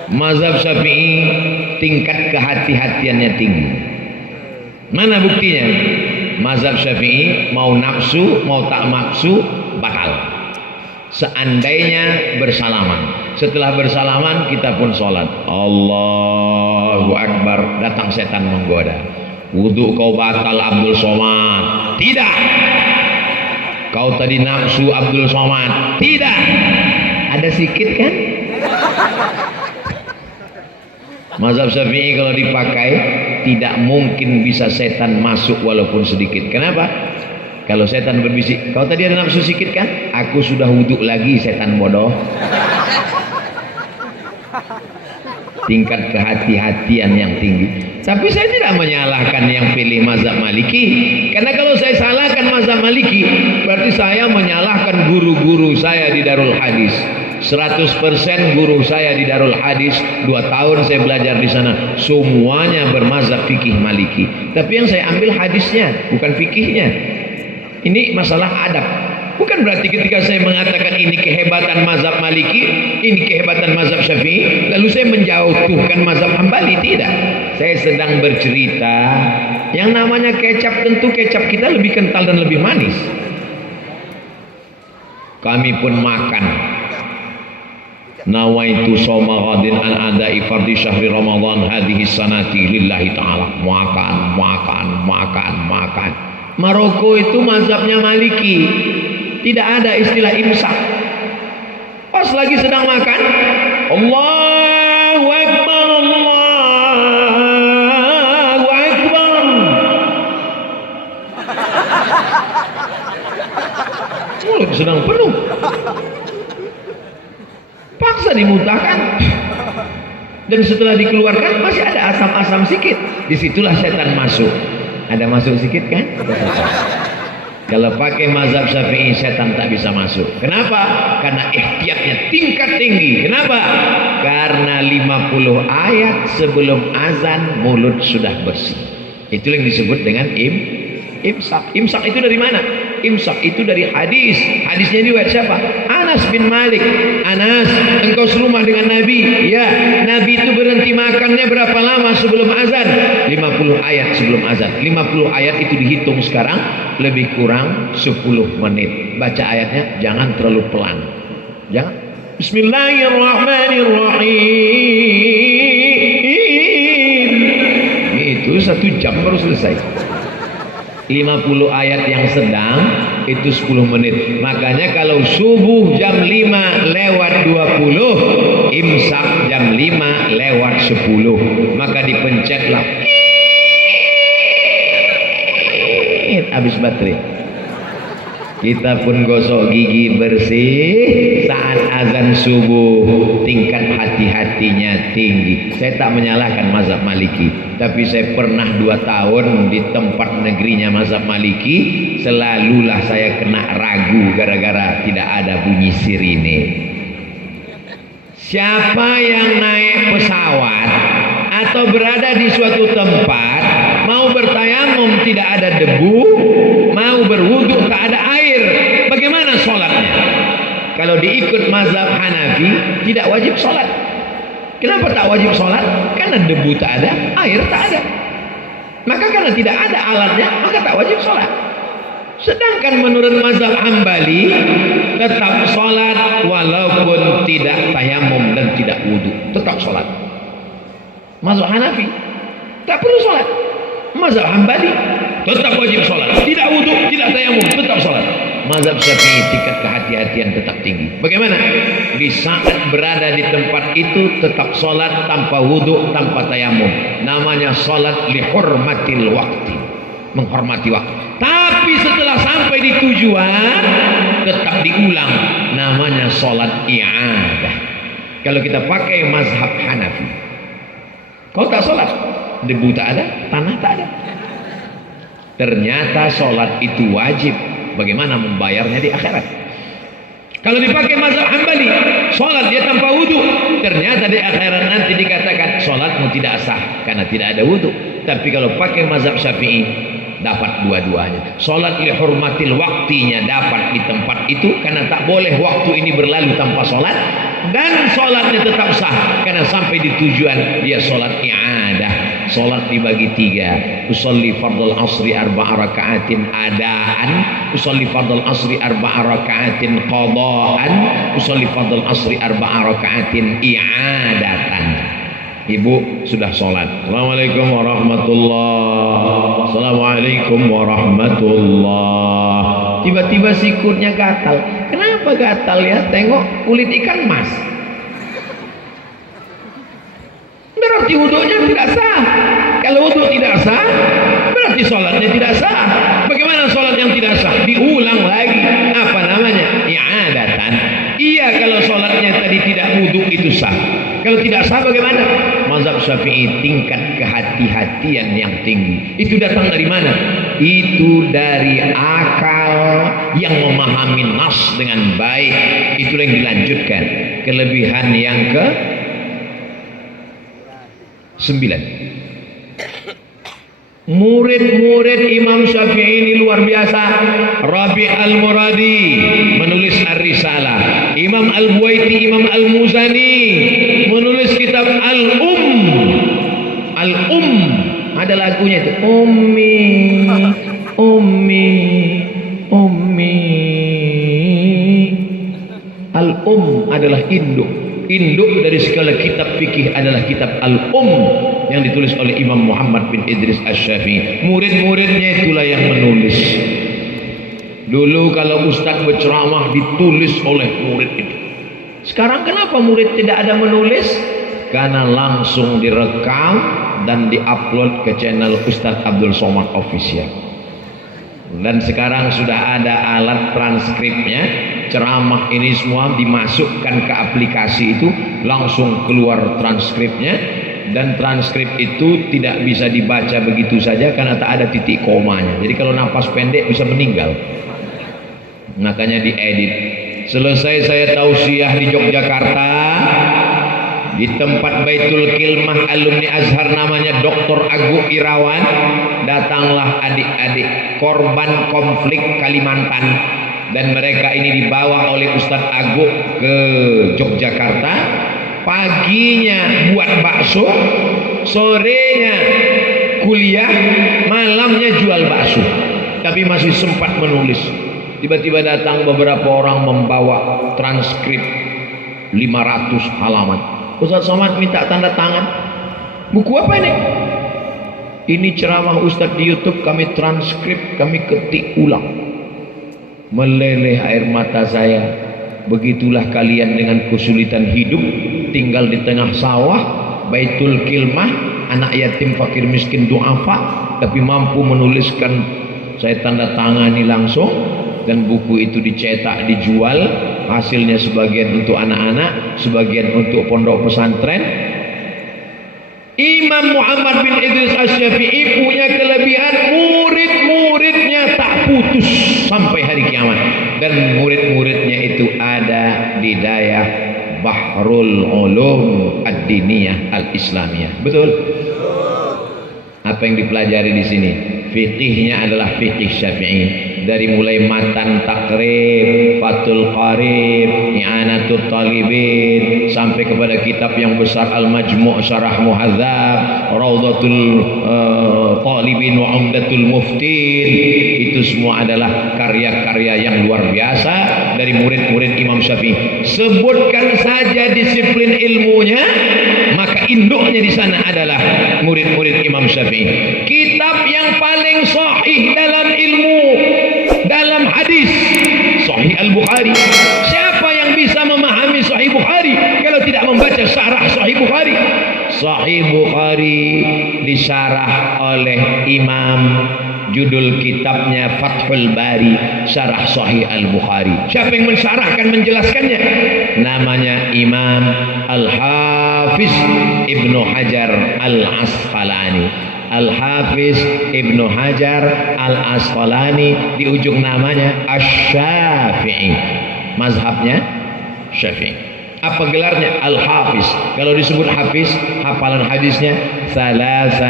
Mazhab Syafi'i tingkat kehati-hatiannya tinggi. Mana buktinya? Mazhab Syafi'i mau nafsu, mau tak nafsu batal. Seandainya bersalaman, setelah bersalaman kita pun sholat. Allahu Akbar, datang setan menggoda. Wudhu kau batal Abdul Somad. Tidak. Kau tadi nafsu Abdul Somad. Tidak. Ada sikit kan? Mazhab Syafi'i kalau dipakai tidak mungkin bisa setan masuk walaupun sedikit. Kenapa? Kalau setan berbisik, kau tadi ada nafsu sikit kan? Aku sudah wudhu lagi, setan bodoh. Tingkat kehati-hatian yang tinggi. Tapi saya tidak menyalahkan yang pilih mazhab Maliki, karena kalau saya salahkan mazhab Maliki berarti saya menyalahkan guru-guru saya di Darul Hadis. 100% guru saya di Darul Hadis, 2 tahun saya belajar di sana, semuanya bermazhab fikih Maliki. Tapi yang saya ambil hadisnya, bukan fikihnya. Ini masalah adab. Bukan berarti ketika saya mengatakan ini kehebatan mazhab Maliki, ini kehebatan mazhab Syafi'i, lalu saya menjauhkan mazhab Hambali. Tidak. Saya sedang bercerita yang namanya kecap, tentu kecap kita lebih kental dan lebih manis. Kami pun makan. Nawaitu soma ghadin an adai fardhi syahri Ramadan hadhihi sanati lillahi ta'ala. Makan. Maroko itu mazhabnya Maliki. Tidak ada istilah imsak. Pas lagi sedang makan, Allahu Akbar, Allahu Akbar. Mulut sedang penuh. Paksa dimutahkan. Dan setelah dikeluarkan masih ada asam-asam sedikit. Disitulah setan masuk. Ada masuk sedikit kan? Kalau pakai mazhab Syafi'i, setan tak bisa masuk. Kenapa? Karena ihtiyatnya tingkat tinggi. Kenapa? Karena 50 ayat sebelum azan mulut sudah bersih. Itu yang disebut dengan imsak. Imsak itu dari mana? Imsak itu dari hadis. Hadisnya riwayat siapa? Anas bin Malik. Anas, engkau serumah dengan Nabi. Ya, Nabi itu berhenti makannya berapa lama sebelum azan? 50 ayat sebelum azan. 50 ayat itu dihitung sekarang lebih kurang 10 menit. Baca ayatnya jangan terlalu pelan. Jangan. Bismillahirrahmanirrahim. Itu 1 jam baru selesai. 50 ayat yang sedang itu 10 menit. Makanya kalau subuh jam 5 lewat 20, imsak jam 5 lewat 10, maka dipencetlah, habis baterai. Kita pun gosok gigi bersih saat azan subuh. Tingkat hati-hatinya tinggi. Saya tak menyalahkan mazhab Maliki, tapi saya pernah 2 tahun di tempat negerinya mazhab Maliki. Selalulah saya kena ragu gara-gara tidak ada bunyi sirine. Siapa yang naik pesawat atau berada di suatu tempat, mau bertayamum tidak ada debu, mau berwudu tak ada air, bagaimana sholatnya? Kalau diikut mazhab Hanafi tidak wajib sholat. Kenapa tak wajib sholat? Karena debu tak ada, air tak ada. Maka karena tidak ada alatnya, maka tak wajib sholat. Sedangkan menurut mazhab Hambali tetap sholat walaupun tidak tayamum dan tidak wudu, tetap sholat. Mazhab Hanafi tak perlu sholat. Mazhab Hambali tetap wajib sholat, tidak wudu, tidak tayamum, tetap sholat. Mazhab Syafi'i tingkat kehati-hatian tetap tinggi. Bagaimana? Di saat berada di tempat itu tetap sholat tanpa wudu, tanpa tayamum. Namanya sholat lihurmatil waktu, menghormati waktu. Tapi setelah sampai di tujuan tetap diulang. Namanya sholat i'adah. Kalau kita pakai mazhab Hanafi, kau tak sholat, debu tak ada, tanah tak ada. Ternyata sholat itu wajib. Bagaimana membayarnya di akhirat? Kalau dipakai mazhab Hambali, sholat dia tanpa wudu, ternyata di akhirat nanti dikatakan sholatmu tidak sah karena tidak ada wudu. Tapi kalau pakai mazhab Syafi'i, dapat dua-duanya. Sholat lihurmatil waktinya dapat di tempat itu karena tak boleh waktu ini berlalu tanpa sholat, dan sholatnya tetap sah karena sampai di tujuan dia sholat i'adah. Sholat dibagi 3. Usolli fardal asri 4 rakaatin adaan, usolli fardal asri 4 rakaatin qadaan, usolli fardal asri 4 rakaatin i'adatan. Ibu sudah sholat. Assalamualaikum warahmatullah. Assalamualaikum warahmatullah. Tiba-tiba sikurnya gatal. Kenapa gatal ya? Tengok kulit ikan mas. berarti wudhunya tidak sah. Kalau wudhu tidak sah, berarti sholatnya tidak sah. Bagaimana sholat yang tidak sah? Diulang lagi. Apa namanya? I'adatan. Iya, kalau sholatnya tadi tidak wudhu itu sah. Kalau tidak sah bagaimana? Mazhab Syafi'i tingkat kehati-hatian yang tinggi. Itu datang dari mana? Itu dari akal yang memahami nas dengan baik. Itulah yang dilanjutkan. Kelebihan yang ke 9. Murid-murid Imam Syafi'i ini luar biasa. Rabi' al-Muradi menulis Ar-Risalah. Imam Al-Buaiti, Imam Al-Muzani menulis kitab Al-Um. Ada lagunya itu. Ummi. Al-Um adalah induk. Induk dari segala kitab fikih adalah kitab Al-Um yang ditulis oleh Imam Muhammad bin Idris Asy-Syafi'i. Murid-muridnya itulah yang menulis. Dulu kalau ustaz berceramah ditulis oleh murid itu. Sekarang kenapa murid tidak ada menulis? Karena langsung direkam dan diupload ke channel Ustaz Abdul Somad Official. Dan sekarang sudah ada alat transkripnya. Ceramah ini semua dimasukkan ke aplikasi itu, langsung keluar transkripnya. Dan transkrip itu tidak bisa dibaca begitu saja karena tak ada titik komanya. Jadi kalau napas pendek bisa meninggal. Makanya diedit. Selesai saya tausiah di Yogyakarta, di tempat Baitul Kilmah alumni Azhar namanya Dr. Agung Irawan, datanglah adik-adik korban konflik Kalimantan. Dan mereka ini dibawa oleh Ustadz Agung ke Yogyakarta. Paginya buat bakso, sorenya kuliah, malamnya jual bakso. Tapi masih sempat menulis. Tiba-tiba datang beberapa orang membawa transkrip 500 halaman. Ustadz Somad minta tanda tangan. Buku apa ini? Ini ceramah Ustadz di YouTube, kami transkrip, kami ketik ulang. Meleleh air mata saya. Begitulah kalian dengan kesulitan hidup, tinggal di tengah sawah, Baitul Kilmah, anak yatim fakir miskin duafa, tapi mampu menuliskan. Saya tanda tangani langsung, dan buku itu dicetak, dijual. Hasilnya sebagian untuk anak-anak, sebagian untuk pondok pesantren. Imam Muhammad bin Idris Asy-Syafi'i punya kelebihan, murid-muridnya tak putus sampai hari kiamat. Dan murid-muridnya itu ada di daerah Bahrul Ulum Ad-Diniyah Al-Islamiyah. Betul? Apa yang dipelajari di sini? Fikihnya adalah fikih Syafi'i. Dari mulai matan takrib, fatul qarib, i'anatul talibin, sampai kepada kitab yang besar Al-Majmu' Syarah Muhadzab, Raudhatul Talibin wa Umdatul Muftin. Itu semua adalah karya-karya yang luar biasa dari murid-murid Imam Syafi'i. Sebutkan saja disiplin ilmunya, maka induknya di sana adalah murid-murid Imam Syafi'i. Kitab yang paling sahih dalam ilmu, dalam hadis, Sahih Al-Bukhari. Siapa yang bisa memahami Sahih Bukhari kalau tidak membaca syarah Sahih Bukhari? Sahih Bukhari disyarah oleh Imam, judul kitabnya Fathul Bari, Syarah Sahih Al-Bukhari. Siapa yang mensyarahkan, menjelaskannya? Namanya Imam Al-Hafiz Ibnu Hajar Al-Asqalani. Al-Hafiz Ibnu Hajar Al-Asqalani, di ujung namanya Asy-Syafi'i. Mazhabnya Syafi'i. Apa gelarnya? Al-Hafiz. Kalau disebut Hafiz, hafalan hadisnya 300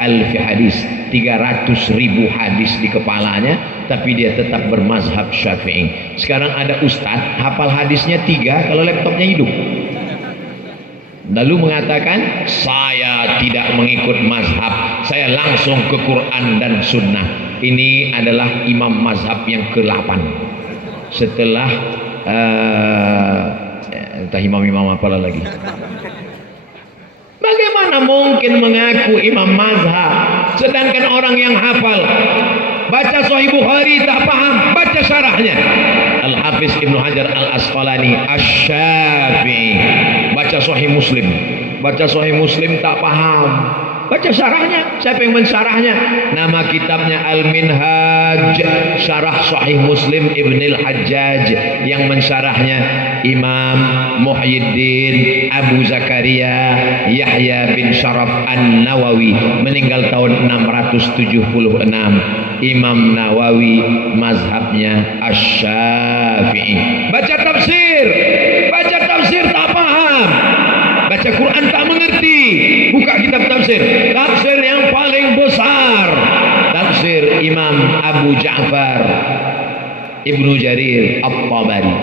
alfi hadis, 300.000 hadis di kepalanya, tapi dia tetap bermazhab Syafi'i. Sekarang ada ustaz hafal hadisnya 3 kalau laptopnya hidup. Lalu mengatakan, saya tidak mengikut mazhab, saya langsung ke Quran dan Sunnah. Ini adalah imam mazhab yang ke-8 setelah entah imam-imam apalah lagi. Bagaimana mungkin mengaku imam mazhab sedangkan orang yang hafal baca Sahih Bukhari tak paham, baca syarahnya Al-Hafiz Ibnu Hajar Al-Asqalani Asy-Syafi'i, baca Sahih Muslim Baca Sahih Muslim tak paham, baca syarahnya. Siapa yang mensyarahnya? Nama kitabnya Al-Minhaj, Syarah Sahih Muslim Ibnul Hajjaj. Yang mensyarahnya Imam Muhyiddin Abu Zakaria Yahya bin Syaraf An-Nawawi, meninggal tahun 676. Imam Nawawi mazhabnya Asy-Syafi'i. Baca tafsir tak paham, baca Quran tak mengerti, buka kitab tafsir. Tafsir yang paling besar, tafsir Imam Abu Ja'far Ibnu Jarir At-Tabari.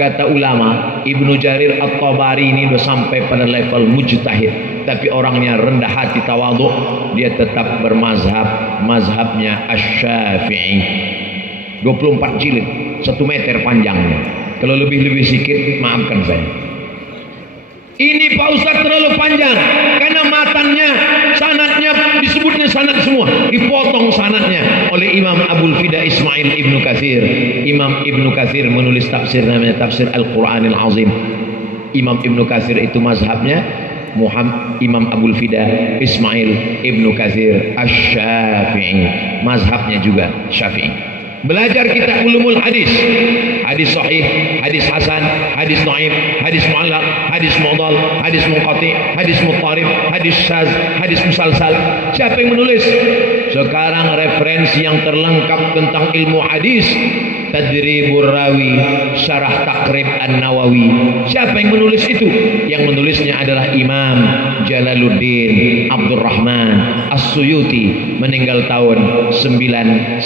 Kata ulama, Ibnu Jarir At-Tabari ini sudah sampai pada level mujtahid, tapi orangnya rendah hati, tawadhu. Dia tetap bermazhab, mazhabnya Asy-Syafi'i. 24 jilid, 1 meter panjangnya. Kalau lebih sikit, maafkan saya. Ini Pak Ustaz terlalu panjang, karena matannya, sanadnya disebutnya sanad semua, dipotong sanadnya oleh Imam Abul Fida Ismail Ibnu Katsir. Imam Ibnu Katsir menulis tafsir namanya Tafsir Al-Quranil Azim. Imam Ibnu Katsir itu mazhabnya Imam Abul Fida Ismail Ibnu Katsir Asy-Syafi'i, mazhabnya juga Syafi'i. Belajar kita ulumul hadis, hadis sahih, hadis hasan, hadis dhaif, hadis mu'allaq, hadis mu'dhal, hadis munqati, hadis muttarib, hadis syaz, hadis musalsal. Siapa yang menulis? Sekarang referensi yang terlengkap tentang ilmu hadis, Tadribur Rawi, Syarah Taqrib An-Nawawi. Siapa yang menulis itu? Yang menulisnya adalah Imam Jalaluddin Abdurrahman As-Suyuti, meninggal tahun 911.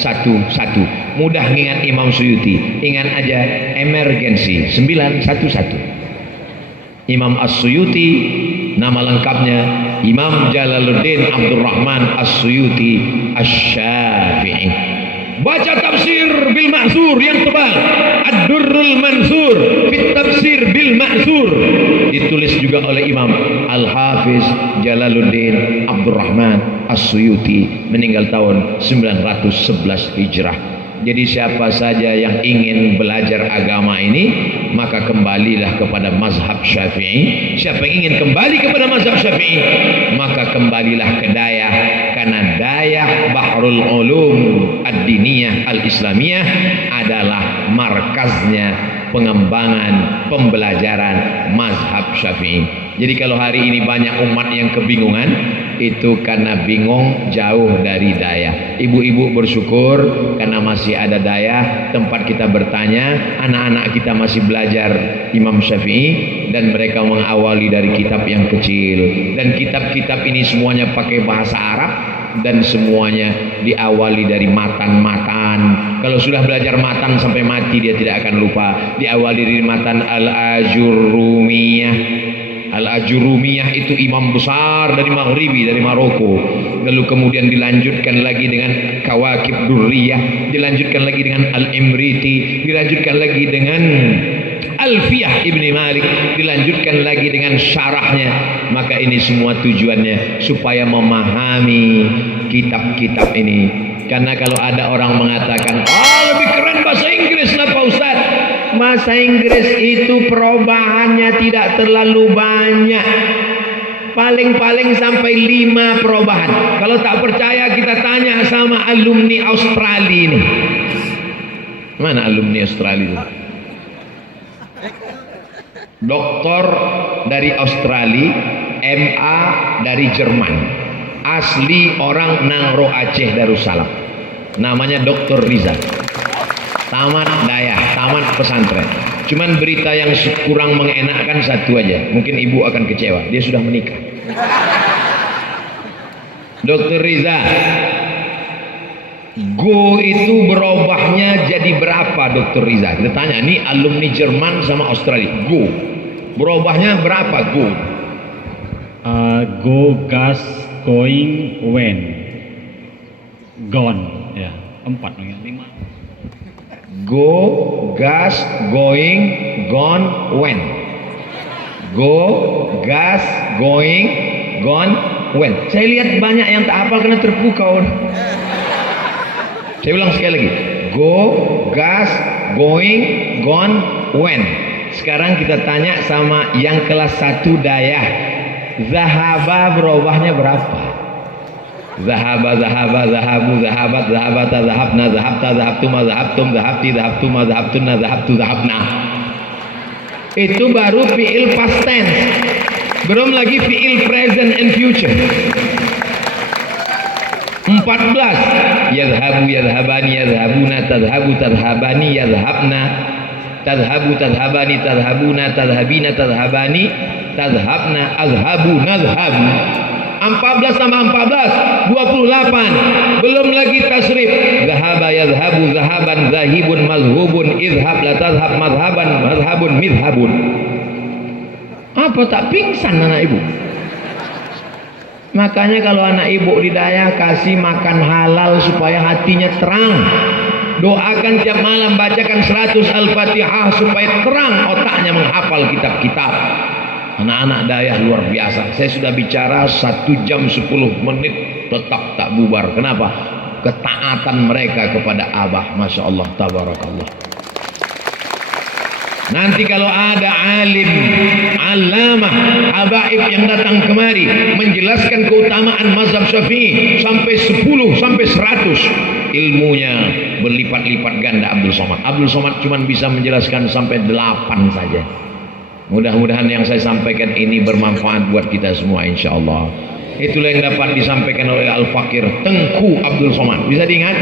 Mudah ngingat Imam Suyuti, ingat aja emergensi 911. Imam As-Suyuti, nama lengkapnya Imam Jalaluddin Abdurrahman As-Suyuti Asy-Syafi'i. Baca tafsir bil ma'zur yang tebal, Ad-Durrul Mansur fit tafsir bil ma'zur, ditulis juga oleh Imam Al-Hafiz Jalaluddin Abdurrahman As-Suyuti, meninggal tahun 911 Hijrah. Jadi siapa saja yang ingin belajar agama ini, maka kembalilah kepada mazhab Syafi'i. Siapa yang ingin kembali kepada mazhab Syafi'i, maka kembalilah ke Dayah, karena Dayah Bahrul Ulum Ad-Diniyah Al-Islamiyah adalah markaznya pengembangan pembelajaran mazhab Syafi'i. Jadi kalau hari ini banyak umat yang kebingungan, itu karena bingung jauh dari Dayah. Ibu-ibu bersyukur karena masih ada Dayah, tempat kita bertanya. Anak-anak kita masih belajar Imam Syafi'i, dan mereka mengawali dari kitab yang kecil, dan kitab-kitab ini semuanya pakai bahasa Arab, dan semuanya diawali dari matan-matan. Kalau sudah belajar matan sampai mati dia tidak akan lupa. Diawali dari matan Al-Ajurrumiyah. Al-Ajurrumiyah itu imam besar dari Maghribi, dari Maroko. Lalu kemudian dilanjutkan lagi dengan Kawakib Durriyah, dilanjutkan lagi dengan Al-Imriti, dilanjutkan lagi dengan Alfiyah Ibni Malik, dilanjutkan lagi dengan syarahnya. Maka ini semua tujuannya supaya memahami kitab-kitab ini. Karena kalau ada orang mengatakan, lebih keren bahasa Inggris lah Pak Ustaz. Bahasa Inggris itu perubahannya tidak terlalu banyak, paling-paling sampai 5 perubahan. Kalau tak percaya kita tanya sama alumni Australia ini. Mana alumni Australia itu? Doktor dari Australia, MA dari Jerman, asli orang Nangro Aceh Darussalam, namanya Dr. Riza. Tamat Dayah, tamat pesantren. Cuman berita yang kurang mengenakkan satu aja, mungkin ibu akan kecewa, dia sudah menikah. Dr. Riza, go itu berubahnya jadi berapa Dr. Riza? Kita tanya, ini alumni Jerman sama Australia, go berubahnya berapa go? Go, gas, going, when, gone, ya 4 ya 5. Go, gas, going, gone, when. Go, gas, going, gone, when. Saya lihat banyak yang tak hafal karena terpukau. Saya ulang sekali lagi. Go, gas, going, gone, when. Sekarang kita tanya sama yang kelas 1 Dayah. Zahaba berubahnya berapa? Zahaba, zahaba, zahabu, zahabat, zahabata, zahabna, zahabta, zahabtuma, zahabtum, zahabti, zahabtuma, zahabtunna, zahabtu, zahabna. Itu baru fi'il past tense. Belum lagi fi'il present and future. 14. Yadhabu, yadhabani, yadhabuna, tadhabu, tadhabani, yadhabna, tadhabu, tadhabani, tadhabuna, tadhabina, tadhabani, tadhabna, azhabu, nadhabu. 14 tambah 14 28. Belum lagi tasrif. Zahaba, yadhabu, zahaban, zahibun, mazhubun, idhab, la tadhab, madhaban, madhabun, midhabun. Apa tak pingsan anak ibu? Makanya kalau anak ibu di daya kasih makan halal supaya hatinya terang. Doakan tiap malam, bacakan 100 Al-Fatihah supaya terang otaknya menghafal kitab-kitab. Anak-anak daya luar biasa. Saya sudah bicara 1 jam 10 menit tetap tak bubar. Kenapa? Ketaatan mereka kepada Abah. Masya Allah, tabarakallah. Nanti kalau ada alim, alamah, habaib yang datang kemari menjelaskan keutamaan mazhab Syafi'i sampai 10 sampai 100, ilmunya berlipat-lipat ganda Abdul Somad. Abdul Somad cuma bisa menjelaskan sampai 8 saja. Mudah-mudahan yang saya sampaikan ini bermanfaat buat kita semua insyaallah. Itulah yang dapat disampaikan oleh Al-Fakir Tengku Abdul Somad. Bisa diingat?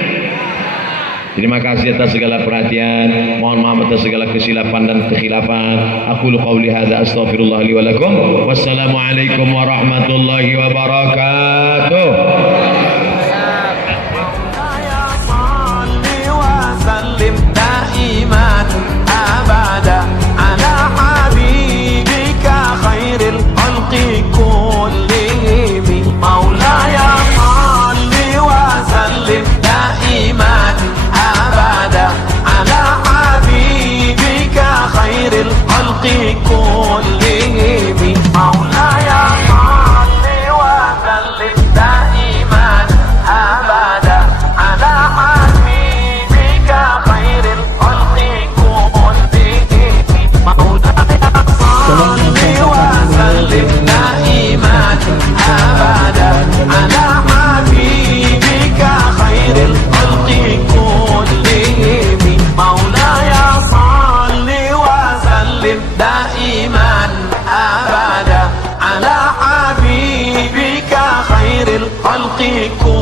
Terima kasih atas segala perhatian. Mohon maaf atas segala kesilapan dan kekhilafan. Aku qauli hadza astaghfirullah li wa lakum. Wassalamualaikum warahmatullahi wabarakatuh. الخلق كل